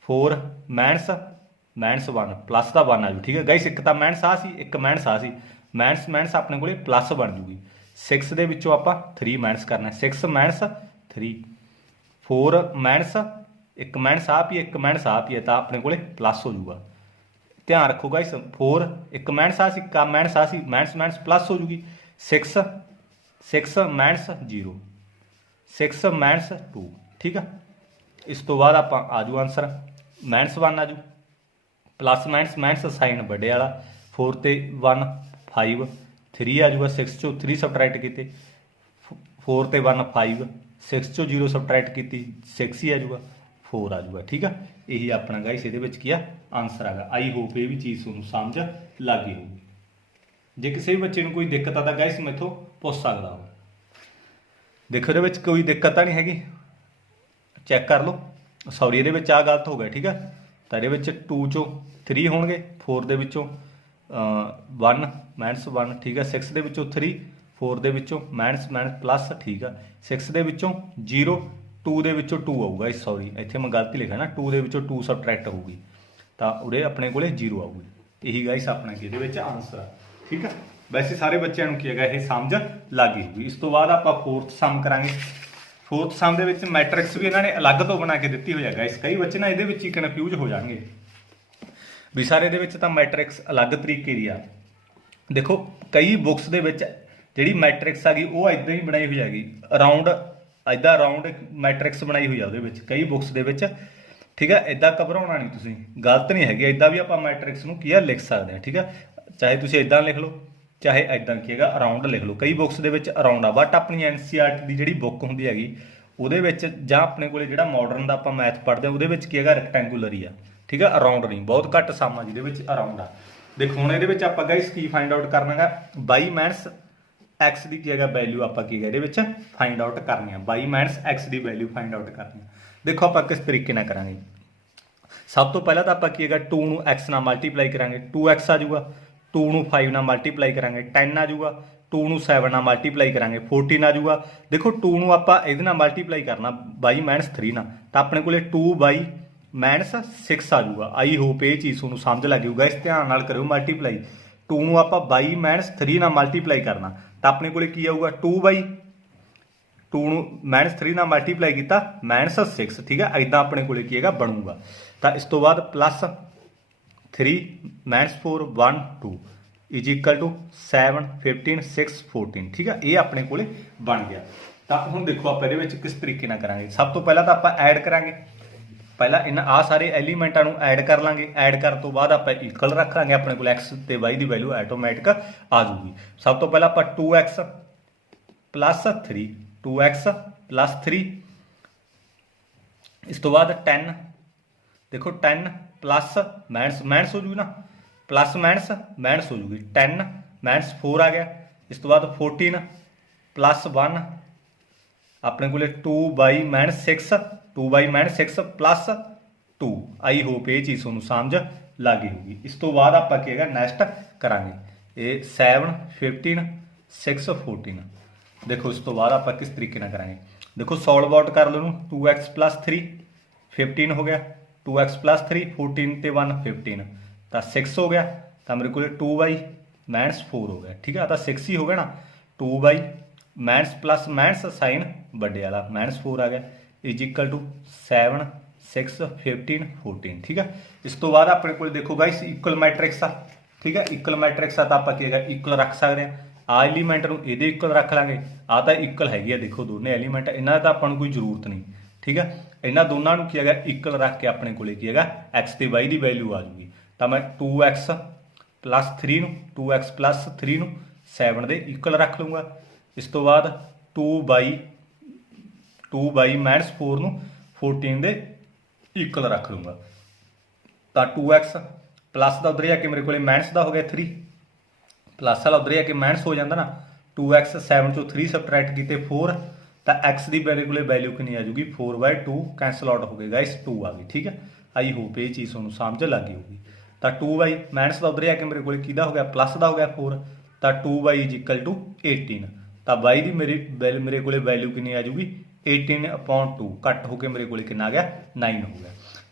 4 ਮਾਈਨਸ 1 ਪਲੱਸ ਦਾ 1 ਆ ਜੂ ਠੀਕ ਹੈ ਗਾਇਸ ਇੱਕ ਤਾਂ ਮਾਈਨਸ ਆ ਸੀ ਇੱਕ ਮਾਈਨਸ ਆ ਸੀ ਮਾਈਨਸ ਆਪਣੇ ਕੋਲੇ ਪਲੱਸ ਬਣ ਜੂਗੀ 6 ਦੇ ਵਿੱਚੋਂ ਆਪਾਂ 3 ਮਾਈਨਸ ਕਰਨਾ 6 ਮਾਈਨਸ 3 4 ਮਾਈਨਸ ਇੱਕ ਮਾਈਨਸ ਆ ਪੀ ਇੱਕ ਮਾਈਨਸ ਆ ਪੀ ਤਾਂ ਆਪਣੇ ਕੋਲੇ ਪਲੱਸ ਹੋ ਜਾਊਗਾ। ਧਿਆਨ ਰੱਖੋ ਗਾਇਸ 4 ਇੱਕ ਮਾਈਨਸ ਆ ਸੀ ਮਾਈਨਸ ਆ ਸੀ ਮਾਈਨਸ ਮਾਈਨਸ ਪਲੱਸ ਹੋ ਜੂਗੀ 6 ਮਾਈਨਸ 0 6 ਮਾਈਨਸ 2 ਠੀਕ ਆ। ਇਸ ਤੋਂ ਬਾਅਦ ਆਪਾਂ ਆ ਜੂ ਆਨਸਰ ਮਾਈਨਸ 1 ਆ ਜੂ ਪਲੱਸ ਮਾਈਨਸ ਮਾਈਨਸ ਸਾਈਨ ਵੱਡੇ ਵਾਲਾ 4 ਤੇ 1 5 3 ਆ ਜੂਗਾ 6 ਚੋਂ 3 ਸਬਟਰੈਕਟ ਕੀਤੇ 4 ਤੇ 1 5 6 ਚੋਂ 0 ਸਬਟਰੈਕਟ ਕੀਤੀ 6 ਹੀ ਆ ਜੂਗਾ 4 ਆ ਜੂਗਾ ਠੀਕ ਆ। ਇਹੀ ਆਪਣਾ ਗਾਇਸ ਇਹਦੇ ਵਿੱਚ ਕੀ ਆ ਆਨਸਰ ਹੈਗਾ। ਆਈ ਹੋਪ ਇਹ ਵੀ ਚੀਜ਼ ਤੁਹਾਨੂੰ ਸਮਝ ਲੱਗ ਗਈ ਹੋਊਗੀ। ਜੇ ਕਿਸੇ ਵੀ ਬੱਚੇ ਨੂੰ ਕੋਈ ਦਿੱਕਤ ਆ ਤਾਂ ਗਾਇਸ ਮੈਥੋਂ ਪੁੱਛ ਸਕਦਾ ਹੋ। ਦੇਖੋ ਇਹਦੇ ਵਿੱਚ ਕੋਈ ਦਿੱਕਤ ਤਾਂ ਨਹੀਂ ਹੈਗੀ, ਚੈੱਕ ਕਰ ਲਓ। ਸੌਰੀ ਇਹਦੇ ਵਿੱਚ ਆ ਗਲਤ ਹੋ ਗਿਆ ਠੀਕ ਆ। ਤਾਂ ਇਹਦੇ ਵਿੱਚ 2 ਚੋਂ 3 ਹੋਣਗੇ 4 ਦੇ ਵਿੱਚੋਂ 1 ਮਾਈਨਸ 1 ਠੀਕ ਆ 6 ਦੇ ਵਿੱਚੋਂ 3 4 ਦੇ ਵਿੱਚੋਂ ਮਾਈਨਸ ਮਾਈਨਸ ਪਲੱਸ ਠੀਕ ਆ 6 ਦੇ ਵਿੱਚੋਂ 0 2 ਦੇ ਵਿੱਚੋਂ 2 ਆਊਗਾ। ਸੌਰੀ ਇੱਥੇ ਮੈਂ ਗਲਤੀ ਲਿਖਿਆ ਨਾ 2 ਦੇ ਵਿੱਚੋਂ 2 ਸਬਟਰੈਕਟ ਹੋਊਗੀ ਤਾਂ ਉਰੇ ਆਪਣੇ ਕੋਲੇ 0 ਆਊਗੀ। ਇਹੀ ਗਾਇਸ ਆਪਣਾ ਕੀ ਇਹਦੇ ਵਿੱਚ ਆਨਸਰ ਆ ਠੀਕ ਆ। ਵੈਸੇ ਸਾਰੇ ਬੱਚਿਆਂ ਨੂੰ ਕੀ ਹੈਗਾ ਇਹ ਸਮਝ ਲੱਗ ਗਈ ਹੋਊਗੀ। ਇਸ ਤੋਂ ਬਾਅਦ ਆਪਾਂ 4th ਸਮ ਕਰਾਂਗੇ। 4th ਸਮ ਦੇ ਵਿੱਚ ਮੈਟ੍ਰਿਕਸ ਵੀ ਇਹਨਾਂ ਨੇ ਅਲੱਗ ਤੋਂ ਬਣਾ ਕੇ ਦਿੱਤੀ ਹੋਈ ਹੈ ਗਾਇਸ। ਕਈ ਬੱਚੇ ਨਾ ਇਹਦੇ ਵਿੱਚ ਹੀ ਕਨਫਿਊਜ਼ ਹੋ ਜਾਣਗੇ ਵੀ ਸਾਰੇ ਦੇ ਵਿੱਚ ਤਾਂ ਮੈਟ੍ਰਿਕਸ ਅਲੱਗ ਤਰੀਕੇ ਦੀ ਆ। ਦੇਖੋ ਕਈ ਬੁੱਕਸ ਦੇ ਵਿੱਚ ਜਿਹੜੀ ਮੈਟ੍ਰਿਕਸ ਆ ਗਈ ਉਹ ਇਦਾਂ ਹੀ ਬਣਾਈ ਹੋਈ ਹੈਗੀ ਅਰਾਊਂਡ ਇਦਾਂ ਰਾਊਂਡ ਮੈਟ੍ਰਿਕਸ ਬਣਾਈ ਹੋਈ ਆ ਉਹਦੇ ਵਿੱਚ ਕਈ ਬੁੱਕਸ ਦੇ ਵਿੱਚ ਠੀਕ ਆ। ਇਦਾਂ ਘਬਰਾਉਣਾ ਨਹੀਂ ਤੁਸੀਂ, ਗਲਤ ਨਹੀਂ ਹੈਗੀ। ਇਦਾਂ ਵੀ ਆਪਾਂ ਮੈਟ੍ਰਿਕਸ ਨੂੰ ਕੀ ਆ ਲਿਖ ਸਕਦੇ ਹਾਂ ਠੀਕ ਆ। ਚਾਹੇ ਤੁਸੀਂ ਇਦਾਂ ਲਿਖ ਲਓ ਚਾਹੇ ਇਦਾਂ ਕੀ ਹੈਗਾ ਅਰਾਊਂਡ ਲਿਖ ਲਓ। ਕਈ ਬੁੱਕਸ ਦੇ ਵਿੱਚ ਅਰਾਊਂਡ ਆ ਬਟ ਆਪਣੀ NCERT ਦੀ ਜਿਹੜੀ ਬੁੱਕ ਹੁੰਦੀ ਹੈਗੀ ਉਹਦੇ ਵਿੱਚ ਜਾਂ ਆਪਣੇ ਕੋਲੇ ਜਿਹੜਾ ਮਾਡਰਨ ਦਾ ਆਪਾਂ ਮੈਥ ਪੜ੍ਹਦੇ ਹਾਂ ਉਹਦੇ ਵਿੱਚ ਕੀ ਹੈਗਾ ਰੈਕਟੈਂਗੂਲਰ ਹੀ ਆ ਠੀਕ ਆ। ਅਰਾਊਂਡ ਨਹੀਂ, ਬਹੁਤ ਘੱਟ ਸਮ ਆ ਜਿਹਦੇ ਵਿੱਚ ਅਰਾਊਂਡ ਆ। ਦੇਖੋ ਹੁਣ ਇਹਦੇ ਵਿੱਚ ਆਪਾਂ ਗਾਇਸ ਕੀ ਫਾਈਂਡ ਆਊਟ ਕਰਨਾ ਹੈਗਾ y ਮਾਈਨਸ x ਦੀ ਕੀ ਹੈਗਾ ਵੈਲਿਊ ਆਪਾਂ ਕੀ ਹੈਗਾ ਇਹਦੇ ਵਿੱਚ ਫਾਈਂਡ ਆਊਟ ਕਰਨੀ ਆ। y ਮਾਈਨਸ x ਦੀ ਵੈਲਿਊ ਫਾਈਂਡ ਆਊਟ ਕਰਨੀ ਆ। ਦੇਖੋ ਆਪਾਂ ਕਿਸ ਤਰੀਕੇ ਨਾਲ ਕਰਾਂਗੇ। ਸਭ ਤੋਂ ਪਹਿਲਾਂ ਤਾਂ ਆਪਾਂ ਕੀ ਹੈਗਾ 2 ਨੂੰ x ਨਾਲ ਮਲਟੀਪਲਾਈ ਕਰਾਂਗੇ 2x ਆ ਜਾਊਗਾ। 2 ਨੂੰ 5 ਨਾਲ ਮਲਟੀਪਲਾਈ ਕਰਾਂਗੇ 10 ਆ ਜਾਊਗਾ। 2 ਨੂੰ 7 ਨਾਲ ਮਲਟੀਪਲਾਈ ਕਰਾਂਗੇ 14 ਆ ਜਾਊਗਾ। ਦੇਖੋ 2 ਨੂੰ ਆਪਾਂ ਇਹਦੇ ਨਾਲ ਮਲਟੀਪਲਾਈ ਕਰਨਾ y ਮਾਈਨਸ 3 ਨਾਲ ਤਾਂ ਆਪਣੇ ਕੋਲੇ 2y ਮਾਈਨਸ 6 ਆ ਜਾਊਗਾ। ਆਈ ਹੋਪ ਇਹ ਚੀਜ਼ ਤੁਹਾਨੂੰ ਸਮਝ ਲੱਗ ਜਾਊਗਾ। ਇਸ ਧਿਆਨ ਨਾਲ ਕਰਿਓ ਮਲਟੀਪਲਾਈ 2 ਨੂੰ ਆਪਾਂ y ਮਾਈਨਸ 3 ਨਾਲ ਮਲਟੀਪਲਾਈ ਕਰਨਾ ਤਾਂ ਆਪਣੇ ਕੋਲੇ ਕੀ ਆਊਗਾ 2y 2 ਨੂੰ ਮਾਈਨਸ 3 ਨਾਲ ਮਲਟੀਪਲਾਈ ਕੀਤਾ ਮਾਈਨਸ 6 ਠੀਕ ਆ। ਇਦਾਂ ਆਪਣੇ ਕੋਲੇ ਕੀ ਹੈਗਾ ਬਣੂਗਾ। ਤਾਂ ਇਸ ਤੋਂ ਬਾਅਦ plus 3 minus 4 1 2 is equal to 7 15 6 14 ਠੀਕ ਆ। ਇਹ ਆਪਣੇ ਕੋਲੇ ਬਣ ਗਿਆ। ਤਾਂ ਹੁਣ ਦੇਖੋ ਆਪਾਂ ਇਹਦੇ ਵਿੱਚ ਕਿਸ ਤਰੀਕੇ ਨਾਲ ਕਰਾਂਗੇ। ਸਭ ਤੋਂ ਪਹਿਲਾਂ ਤਾਂ ਆਪਾਂ ਐਡ ਕਰਾਂਗੇ। ਪਹਿਲਾਂ ਇਹਨਾਂ ਆ ਸਾਰੇ ਐਲੀਮੈਂਟਾਂ ਨੂੰ ਐਡ ਕਰ ਲਾਂਗੇ। ਐਡ ਕਰਨ ਤੋਂ ਬਾਅਦ ਆਪਾਂ ਇਕੁਅਲ ਰੱਖਾਂਗੇ। ਆਪਣੇ ਕੋਲ x ਤੇ y ਦੀ ਵੈਲਿਊ ਆਟੋਮੈਟਿਕ ਆ ਜੂਗੀ। ਸਭ ਤੋਂ ਪਹਿਲਾਂ ਆਪਾਂ 2x ਪਲੱਸ 3 2x ਪਲੱਸ 3 ਇਸ ਤੋਂ ਬਾਅਦ 10 ਦੇਖੋ 10 ਪਲੱਸ ਮਾਈਨਸ ਮਾਈਨਸ ਹੋ ਜੂਗੀ ਨਾ ਪਲੱਸ ਮਾਈਨਸ ਮਾਈਨਸ ਹੋ ਜੂਗੀ 10 ਮਾਈਨਸ 4 ਆ ਗਿਆ। ਇਸ ਤੋਂ ਬਾਅਦ 14 ਪਲੱਸ 1 ਆਪਣੇ ਕੋਲੇ 2y minus 6 2y minus 6 plus 2। I hope ਇਹ ਚੀਜ਼ ਤੁਹਾਨੂੰ ਸਮਝ ਲੱਗ ਗਈ ਹੋਊਗੀ। ਇਸ ਤੋਂ ਬਾਅਦ ਆਪਾਂ ਕੀ ਹੈਗਾ ਨੈਕਸਟ ਕਰਾਂਗੇ ਇਹ 7 15 6 14। ਦੇਖੋ ਇਸ ਤੋਂ ਬਾਅਦ ਆਪਾਂ ਕਿਸ ਤਰੀਕੇ ਨਾਲ ਕਰਾਂਗੇ। ਦੇਖੋ ਸੋਲਵ ਆਊਟ ਕਰ ਲਓ ਨੂੰ 2x ਪਲੱਸ 3 15 ਹੋ ਗਿਆ 2x ਪਲੱਸ 3 14 ਤੇ 1 15 ਤਾਂ 6 ਹੋ ਗਿਆ। ਤਾਂ ਮੇਰੇ ਕੋਲ 2y ਮਾਈਨਸ 4 ਹੋ ਗਿਆ ਠੀਕ ਆ। ਤਾਂ 6 ਹੀ ਹੋ ਗਿਆ ਨਾ 2y minus plus minus sign ਵੱਡੇ ਵਾਲਾ ਮਾਈਨਸ 4 ਆ ਗਿਆ ਇਜ਼ ਇਕੁਅਲ ਟੂ 7 6 15 14 ਠੀਕ ਆ। ਇਸ ਤੋਂ ਬਾਅਦ ਆਪਣੇ ਕੋਲ ਦੇਖੋ ਗਾਇਸ ਇਕੁਅਲ ਮੈਟ੍ਰਿਕਸ ਆ ਠੀਕ ਆ। ਇਕੁਅਲ ਮੈਟ੍ਰਿਕਸ ਆ ਤਾਂ ਆਪਾਂ ਕੀ ਹੈਗਾ ਇਕੁਅਲ ਰੱਖ ਸਕਦੇ ਆ। ਆ ਐਲੀਮੈਂਟ ਨੂੰ ਇਹਦੇ ਇਕੁਅਲ ਰੱਖ ਲਾਂਗੇ। ਆ ਤਾਂ ਇਕੁਅਲ ਹੈਗੀ ਆ ਦੇਖੋ ਦੋਨੇ ਐਲੀਮੈਂਟ ਇਹਨਾਂ ਦਾ ਤਾਂ ਆਪਾਂ ਨੂੰ ਕੋਈ ਜ਼ਰੂਰਤ ਨਹੀਂ ਠੀਕ ਆ। ਇਹਨਾਂ ਦੋਨਾਂ ਨੂੰ ਕੀ ਹੈਗਾ ਇਕੁਅਲ ਰੱਖ ਕੇ ਆਪਣੇ ਕੋਲੇ ਕੀ ਹੈਗਾ x ਤੇ y ਦੀ ਵੈਲਿਊ ਆ ਜੂਗੀ। ਤਾਂ ਮੈਂ 2x ਪਲੱਸ 3 ਨੂੰ 2x ਪਲੱਸ 3 ਨੂੰ 7 ਦੇ ਇਕੁਅਲ ਰੱਖ ਲੂੰਗਾ। ਇਸ ਤੋਂ ਬਾਅਦ 2y ਮਾਈਨਸ 4 ਨੂੰ 14 ਦੇ ਇਕੁਅਲ ਰੱਖ ਲੂੰਗਾ। ਤਾਂ 2x ਪਲੱਸ ਦਾ ਉਧਰ ਜਾ ਕੇ ਮੇਰੇ ਕੋਲੇ ਮਾਈਨਸ ਦਾ ਹੋ ਗਿਆ 3 ਪਲੱਸ ਵਾਲਾ ਉਧਰ ਜਾ ਕੇ ਮਾਈਨਸ ਹੋ ਜਾਂਦਾ ਨਾ 2x 7 ਚੋਂ 3 ਸਬਟਰੈਕਟ ਕੀਤੇ 4 ਤਾਂ x ਦੀ ਮੇਰੇ ਕੋਲੇ ਵੈਲਿਊ ਕਿੰਨੀ ਆ ਜੂਗੀ 4/2 ਕੈਂਸਲ ਆਊਟ ਹੋ ਗਏ ਗਾਇਸ 2 ਆ ਗਈ ਠੀਕ ਹੈ। ਆਈ ਹੋਪ ਇਹ ਚੀਜ਼ ਤੁਹਾਨੂੰ ਸਮਝ ਲੱਗ ਗਈ ਹੋਊਗੀ। ਤਾਂ 2y ਮਾਈਨਸ ਦਾ ਉਧਰ ਜਾ ਕੇ ਮੇਰੇ ਕੋਲੇ ਕਿਹਦਾ ਹੋ ਗਿਆ ਪਲੱਸ ਦਾ ਹੋ ਗਿਆ 4 ਤਾਂ 2y ਇਜ਼ ਇਕੁਅਲ ਟੂ 18 ਤਾਂ y ਦੀ ਮੇਰੇ ਕੋਲੇ ਵੈਲਿਊ ਕਿੰਨੀ ਆ ਜੂਗੀ 18/2 ਕੱਟ ਹੋ ਕੇ ਮੇਰੇ ਕੋਲੇ ਕਿੰਨਾ ਆ ਗਿਆ 9 ਹੋ ਗਿਆ।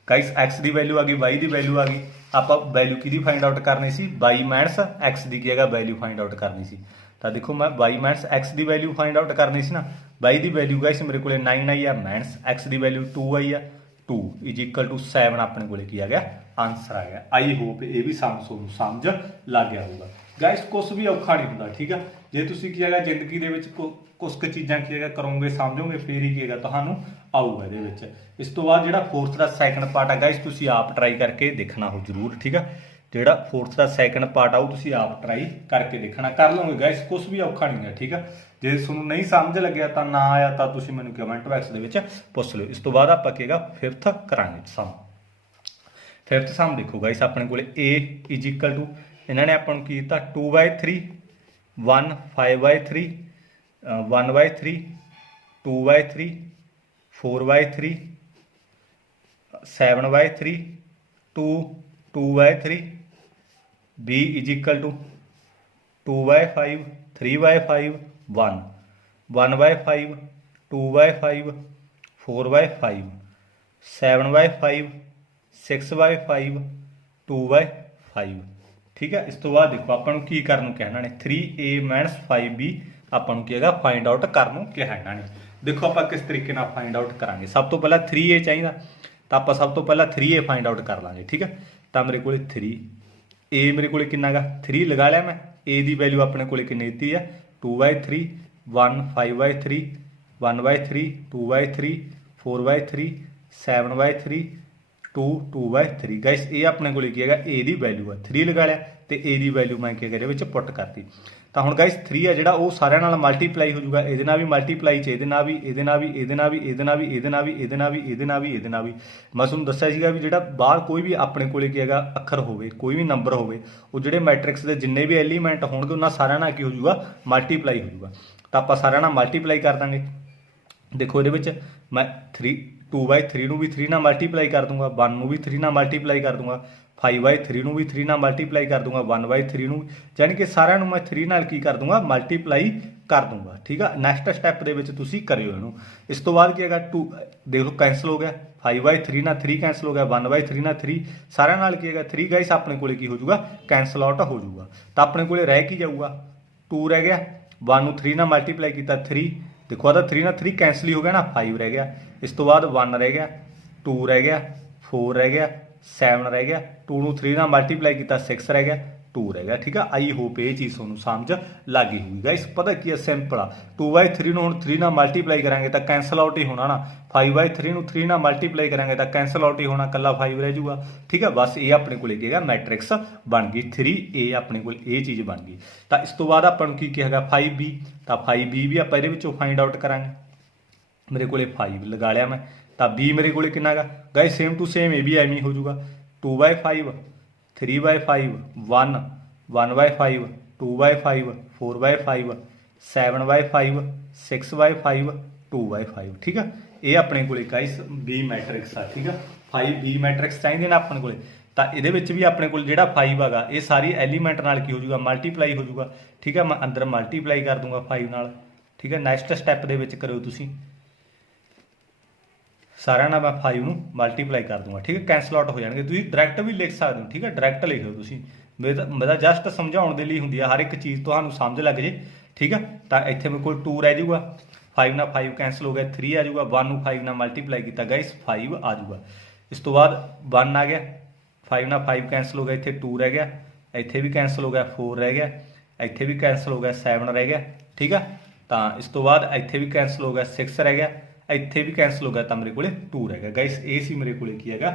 ਗਾਇਸ x ਦੀ ਵੈਲਿਊ ਆ ਗਈ y ਦੀ ਵੈਲਿਊ ਆ ਗਈ। ਆਪਾਂ ਵੈਲਿਊ ਕਿਹਦੀ ਫਾਈਂਡ ਆਊਟ ਕਰਨੀ ਸੀ y ਮਾਈਨਸ x ਦੀ ਕੀ ਹੈਗਾ ਵੈਲਿਊ ਫਾਈਂਡ ਆਊਟ ਕਰਨੀ ਸੀ। ਤਾਂ ਦੇਖੋ ਮੈਂ y ਮਾਈਨਸ x ਦੀ ਵੈਲਿਊ ਫਾਈਂਡ ਆਊਟ ਕਰਨੀ ਸੀ ਨਾ। y ਦੀ ਵੈਲਿਊ ਗਾਇਸ ਮੇਰੇ ਕੋਲੇ 9 ਆਈ ਆ, ਮਾਈਨਸ x ਦੀ ਵੈਲਿਊ 2 ਆਈ ਆ, 2 ਇਜ਼ ਇਕੁਅਲ ਟੂ 7 ਆਪਣੇ ਕੋਲੇ ਕੀ ਆ ਗਿਆ, ਆਨਸਰ ਆ ਗਿਆ। ਆਈ ਹੋਪ ਇਹ ਵੀ ਤੁਹਾਨੂੰ ਸਮਝ ਲੱਗ ਗਿਆ ਹੋਊਗਾ ਗਾਇਸ। ਕੁਛ ਵੀ ਔਖਾ ਨਹੀਂ ਹੁੰਦਾ, ਠੀਕ ਆ। ਜੇ ਤੁਸੀਂ ਕੀ ਹੈਗਾ ਜ਼ਿੰਦਗੀ ਦੇ ਵਿੱਚ ਕੁਛ ਕੁ ਚੀਜ਼ਾਂ ਕੀ ਹੈਗਾ ਕਰੋਗੇ, ਸਮਝੋਗੇ, ਫੇਰ ਹੀ ਕੀ ਹੈਗਾ ਤੁਹਾਨੂੰ ਆਊਗਾ ਇਹਦੇ ਵਿੱਚ। ਇਸ ਤੋਂ ਬਾਅਦ ਜਿਹੜਾ ਫੋਰਥ ਦਾ ਸੈਕੰਡ ਪਾਰਟ ਆ ਗਾਇਸ, ਤੁਸੀਂ ਆਪ ਟਰਾਈ ਕਰਕੇ ਦੇਖਣਾ ਹੋ ਜ਼ਰੂਰ, ਠੀਕ ਆ। ਜਿਹੜਾ ਫੋਰਥ ਦਾ ਸੈਕੰਡ ਪਾਰਟ ਆ ਉਹ ਤੁਸੀਂ ਆਪ ਟਰਾਈ ਕਰਕੇ ਦੇਖਣਾ, ਕਰ ਲਓਗੇ ਗਾਇਸ। ਕੁਛ ਵੀ ਔਖਾ ਨਹੀਂ ਹੈ, ਠੀਕ ਆ। ਜੇ ਤੁਹਾਨੂੰ ਨਹੀਂ ਸਮਝ ਲੱਗਿਆ ਤਾਂ ਨਾ ਆਇਆ ਤਾਂ ਤੁਸੀਂ ਮੈਨੂੰ ਕਮੈਂਟ ਬਾਕਸ ਦੇ ਵਿੱਚ ਪੁੱਛ ਲਿਓ। ਇਸ ਤੋਂ ਬਾਅਦ ਆਪਾਂ ਕੀ ਹੈਗਾ ਫਿਫਥ ਕਰਾਂਗੇ ਸਮ। ਫਿਫਥ ਸਮ ਦੇਖੋ ਗਾਇਸ, ਆਪਣੇ ਕੋਲੇ a ਇਜ਼ ਇਕੁਅਲ ਟੂ, ਇਹਨਾਂ ਨੇ ਆਪਾਂ ਨੂੰ ਕੀ ਦਿੱਤਾ 2/3 1 5/3 1/3 2/3 4/3 7/3 2 2/3 b is equal to 2/5 3/5 1 1/5 2/5 4/5 7/5 6/5 2/5, ਠੀਕ ਹੈ। ਇਸ ਤੋਂ ਬਾਅਦ ਦੇਖੋ ਆਪਾਂ ਨੂੰ ਕੀ ਕਰਨ ਨੂੰ ਕਿਹਾ ਇਹਨਾਂ ਨੇ 3a ਮਾਈਨਸ 5b ਆਪਾਂ ਨੂੰ ਕੀ ਹੈਗਾ ਫਾਈਂਡ ਆਊਟ ਕਰਨ ਨੂੰ ਕਿਹਾ ਇਹਨਾਂ ਨੇ। ਦੇਖੋ ਆਪਾਂ ਕਿਸ ਤਰੀਕੇ ਨਾਲ ਫਾਈਂਡ ਆਊਟ ਕਰਾਂਗੇ। ਸਭ ਤੋਂ ਪਹਿਲਾਂ 3a ਚਾਹੀਦਾ ਤਾਂ ਆਪਾਂ ਸਭ ਤੋਂ ਪਹਿਲਾਂ 3a ਫਾਈਂਡ ਆਊਟ ਕਰ ਲਾਂਗੇ, ਠੀਕ ਹੈ। ਤਾਂ ਮੇਰੇ ਕੋਲੇ 3a ਮੇਰੇ ਕੋਲੇ ਕਿੰਨਾ ਗਾ 3 ਲਗਾ ਲਿਆ ਮੈਂ। a ਦੀ ਵੈਲਿਊ ਆਪਣੇ ਕੋਲੇ ਕਿੰਨੀ ਦਿੱਤੀ ਆ 2/3 1 5/3 1/3 2/3 4/3 7/3 2 2/3 ਗਾਇਸ। ਇਹ ਆਪਣੇ ਕੋਲੇ ਕੀ ਹੈਗਾ a ਦੀ ਵੈਲਿਊ ਆ, 3 ਲਗਾ ਲਿਆ ਤੇ a ਦੀ ਵੈਲਿਊ ਮੈਂ ਕੀ ਕਰੇ ਵਿੱਚ ਪੁੱਟ ਕਰਤੀ। ਤਾਂ ਹੁਣ ਗਾਇਸ 3 ਆ ਜਿਹੜਾ ਉਹ ਸਾਰਿਆਂ ਨਾਲ ਮਲਟੀਪਲਾਈ ਹੋ ਜਾਊਗਾ, ਇਹਦੇ ਨਾਲ ਵੀ ਮਲਟੀਪਲਾਈ ਚ ਇਹਦੇ ਨਾਲ ਵੀ, ਇਹਦੇ ਨਾਲ ਵੀ, ਇਹਦੇ ਨਾਲ ਵੀ, ਇਹਦੇ ਨਾਲ ਵੀ, ਇਹਦੇ ਨਾਲ ਵੀ, ਇਹਦੇ ਨਾਲ ਵੀ, ਇਹਦੇ ਨਾਲ ਵੀ, ਇਹਦੇ ਨਾਲ ਵੀ। ਮੈਂ ਤੁਹਾਨੂੰ ਦੱਸਿਆ ਸੀਗਾ ਵੀ ਜਿਹੜਾ ਬਾਹਰ ਕੋਈ ਵੀ ਆਪਣੇ ਕੋਲੇ ਕੀ ਹੈਗਾ ਅੱਖਰ ਹੋਵੇ, ਕੋਈ ਵੀ ਨੰਬਰ ਹੋਵੇ, ਉਹ ਜਿਹੜੇ ਮੈਟ੍ਰਿਕਸ ਦੇ ਜਿੰਨੇ ਵੀ ਐਲੀਮੈਂਟ ਹੋਣਗੇ ਉਹਨਾਂ ਸਾਰਿਆਂ ਨਾਲ ਕੀ ਹੋ ਜਾਊਗਾ ਮਲਟੀਪਲਾਈ ਹੋ ਜਾਊਗਾ। ਤਾਂ ਆਪਾਂ ਸਾਰਿਆਂ ਨਾਲ ਮਲਟੀਪਲਾਈ ਕਰ ਦਾਂਗੇ। ਦੇਖੋ ਇਹਦੇ ਵਿੱਚ ਮੈਂ 2/3 ਨੂੰ ਵੀ 3 ਨਾਲ ਮਲਟੀਪਲਾਈ ਕਰ ਦੂੰਗਾ, 1 ਨੂੰ ਵੀ 3 ਨਾਲ ਮਲਟੀਪਲਾਈ ਕਰ ਦੂੰਗਾ, 5/3 ਨੂੰ ਵੀ 3 ਨਾਲ ਮਲਟੀਪਲਾਈ ਕਰ ਦੂੰਗਾ, 1/3 ਨੂੰ, ਯਾਨੀ ਕਿ ਸਾਰਿਆਂ ਨੂੰ ਮੈਂ 3 ਨਾਲ ਕੀ ਕਰ ਦੂੰਗਾ ਮਲਟੀਪਲਾਈ ਕਰ ਦੂੰਗਾ, ਠੀਕ ਆ। ਨੈਕਸਟ ਸਟੈਪ ਦੇ ਵਿੱਚ ਤੁਸੀਂ ਕਰਿਓ ਇਹਨੂੰ। ਇਸ ਤੋਂ ਬਾਅਦ ਕੀ ਹੈਗਾ 2 ਦੇਖ ਲਓ ਕੈਂਸਲ ਹੋ ਗਿਆ, 5/3 ਨਾਲ 3 ਕੈਂਸਲ ਹੋ ਗਿਆ, 1/3 ਨਾਲ 3 ਸਾਰਿਆਂ ਨਾਲ ਕੀ ਹੈਗਾ 3 ਗਾਇਸ ਆਪਣੇ ਕੋਲੇ ਕੀ ਹੋ ਜਾਊਗਾ ਕੈਂਸਲ ਆਊਟ ਹੋ ਜਾਊਗਾ। ਤਾਂ ਆਪਣੇ ਕੋਲੇ ਰਹਿ ਕੀ ਜਾਊਗਾ 2 ਰਹਿ ਗਿਆ, 1 ਨੂੰ 3 ਨਾਲ ਮਲਟੀਪਲਾਈ ਕੀਤਾ 3, ਦੇਖੋ ਆਦਾ 3 ਨਾਲ 3 ਕੈਂਸਲ ਹੀ ਹੋ ਗਿਆ ਨਾ, 5 ਰਹਿ ਗਿਆ। ਇਸ ਤੋਂ ਬਾਅਦ 1 ਰਹਿ ਗਿਆ, 2 ਰਹਿ ਗਿਆ, 4 ਰਹਿ ਗਿਆ, 7 ਰਹਿ ਗਿਆ, 2 ਨੂੰ 3 ਨਾਲ ਮਲਟੀਪਲਾਈ ਕੀਤਾ 6 ਰਹਿ ਗਿਆ, 2 ਰਹਿ ਗਿਆ, ਠੀਕ ਆ। ਆਈ ਹੋਪ ਇਹ ਚੀਜ਼ ਤੁਹਾਨੂੰ ਸਮਝ ਲੱਗ ਗਈ ਹੋਊਗੀ ਗਾਇਸ। ਪਤਾ ਕੀ ਹੈ ਸਿੰਪਲ ਆ, 2/3 ਨੂੰ ਹੁਣ 3 ਨਾਲ ਮਲਟੀਪਲਾਈ ਕਰਾਂਗੇ ਤਾਂ ਕੈਂਸਲ ਆਊਟ ਹੀ ਹੋਣਾ ਨਾ, 5/3 ਨੂੰ 3 ਨਾਲ ਮਲਟੀਪਲਾਈ ਕਰਾਂਗੇ ਤਾਂ ਕੈਂਸਲ ਆਊਟ ਹੀ ਹੋਣਾ, ਕੱਲਾ 5 ਰਹਿ ਜਾਊਗਾ, ਠੀਕ ਆ। ਬਸ ਇਹ ਆਪਣੇ ਕੋਲੇ ਕੀ ਹੈਗਾ ਮੈਟ੍ਰਿਕਸ ਬਣ ਗਈ 3a, ਆਪਣੇ ਕੋਲ ਇਹ ਚੀਜ਼ ਬਣ ਗਈ। ਤਾਂ ਇਸ ਤੋਂ ਬਾਅਦ ਆਪਾਂ ਨੂੰ ਕੀ ਹੈਗਾ 5b, ਤਾਂ 5b ਵੀ ਆਪਾਂ ਇਹਦੇ ਵਿੱਚੋਂ ਫਾਈਂਡ ਆਊਟ ਕਰਾਂਗੇ। ਮੇਰੇ ਕੋਲੇ 5 ਲਗਾ ਲਿਆ ਮੈਂ, ਤਾਂ b ਮੇਰੇ ਕੋਲੇ ਕਿੰਨਾ ਹੈਗਾ ਗਾਇਸ ਸੇਮ ਟੂ ਸੇਮ ਇਹ ਵੀ ਐਵੇਂ ਹੋ ਜਾਊਗਾ 2/5 3/5 1 1/5 2/5 4/5 7/5 6/5 2/5, ਠੀਕ ਆ। ਇਹ ਆਪਣੇ ਕੋਲੇ ਗਾਇਸ b ਮੈਟ੍ਰਿਕਸ ਆ, ਠੀਕ ਆ। 5b ਮੈਟ੍ਰਿਕਸ ਚਾਹੀਦੇ ਨੇ ਆਪਣੇ ਕੋਲੇ। ਤਾਂ ਇਹਦੇ ਵਿੱਚ ਵੀ ਆਪਣੇ ਕੋਲ ਜਿਹੜਾ 5 ਹੈਗਾ ਇਹ ਸਾਰੀ ਐਲੀਮੈਂਟ ਨਾਲ ਕੀ ਹੋ ਜਾਊਗਾ ਮਲਟੀਪਲਾਈ ਹੋ ਜਾਊਗਾ, ਠੀਕ ਆ। ਮੈਂ ਅੰਦਰ ਮਲਟੀਪਲਾਈ ਕਰ ਦੂੰਗਾ 5 ਨਾਲ, ਠੀਕ ਹੈ। ਨੈਕਸਟ ਸਟੈਪ ਦੇ ਵਿੱਚ ਕਰਿਓ ਤੁਸੀਂ, ਸਾਰਿਆਂ ਨਾਲ ਮੈਂ 5 ਨੂੰ ਮਲਟੀਪਲਾਈ ਕਰ ਦੂੰਗਾ, ਠੀਕ ਹੈ। ਕੈਂਸਲ ਆਊਟ ਹੋ ਜਾਣਗੇ, ਤੁਸੀਂ ਡਾਇਰੈਕਟ ਵੀ ਲਿਖ ਸਕਦੇ ਹੋ, ਠੀਕ ਹੈ। ਡਾਇਰੈਕਟ ਲਿਖਿਓ ਤੁਸੀਂ, ਮੇਰਾ ਜਸਟ ਸਮਝਾਉਣ ਦੇ ਲਈ ਹੁੰਦੀ ਆ, ਹਰ ਇੱਕ ਚੀਜ਼ ਤੁਹਾਨੂੰ ਸਮਝ ਲੱਗ ਜੇ, ਠੀਕ ਹੈ। ਤਾਂ ਇੱਥੇ ਮੇਰੇ ਕੋਲ 2 ਰਹਿ ਜਾਊਗਾ, 5 ਨਾਲ 5 ਕੈਂਸਲ ਹੋ ਗਿਆ, 3 ਆ ਜਾਊਗਾ, 1 ਨੂੰ 5 ਨਾਲ ਮਲਟੀਪਲਾਈ ਕੀਤਾ ਗਾਇਸ 5 ਆ ਜਾਊਗਾ। ਇਸ ਤੋਂ ਬਾਅਦ 1 ਆ ਗਿਆ, 5 ਨਾਲ 5 ਕੈਂਸਲ ਹੋ ਗਿਆ, ਇੱਥੇ 2 ਰਹਿ ਗਿਆ, ਇੱਥੇ ਵੀ ਕੈਂਸਲ ਹੋ ਗਿਆ, 4 ਰਹਿ ਗਿਆ, ਇੱਥੇ ਵੀ ਕੈਂਸਲ ਹੋ ਗਿਆ, 7 ਰਹਿ ਗਿਆ, ਠੀਕ ਆ। ਤਾਂ ਇਸ ਤੋਂ ਬਾਅਦ ਇੱਥੇ ਵੀ ਕੈਂਸਲ ਹੋ ਗਿਆ, 6 ਰਹਿ ਗਿਆ, ਇੱਥੇ ਵੀ ਕੈਂਸਲ ਹੋ ਗਿਆ, ਤਾਂ ਮੇਰੇ ਕੋਲੇ 2 ਰਹਿ ਗਿਆ ਗਾਇਸ। ਇਹ ਸੀ ਮੇਰੇ ਕੋਲੇ ਕੀ ਹੈਗਾ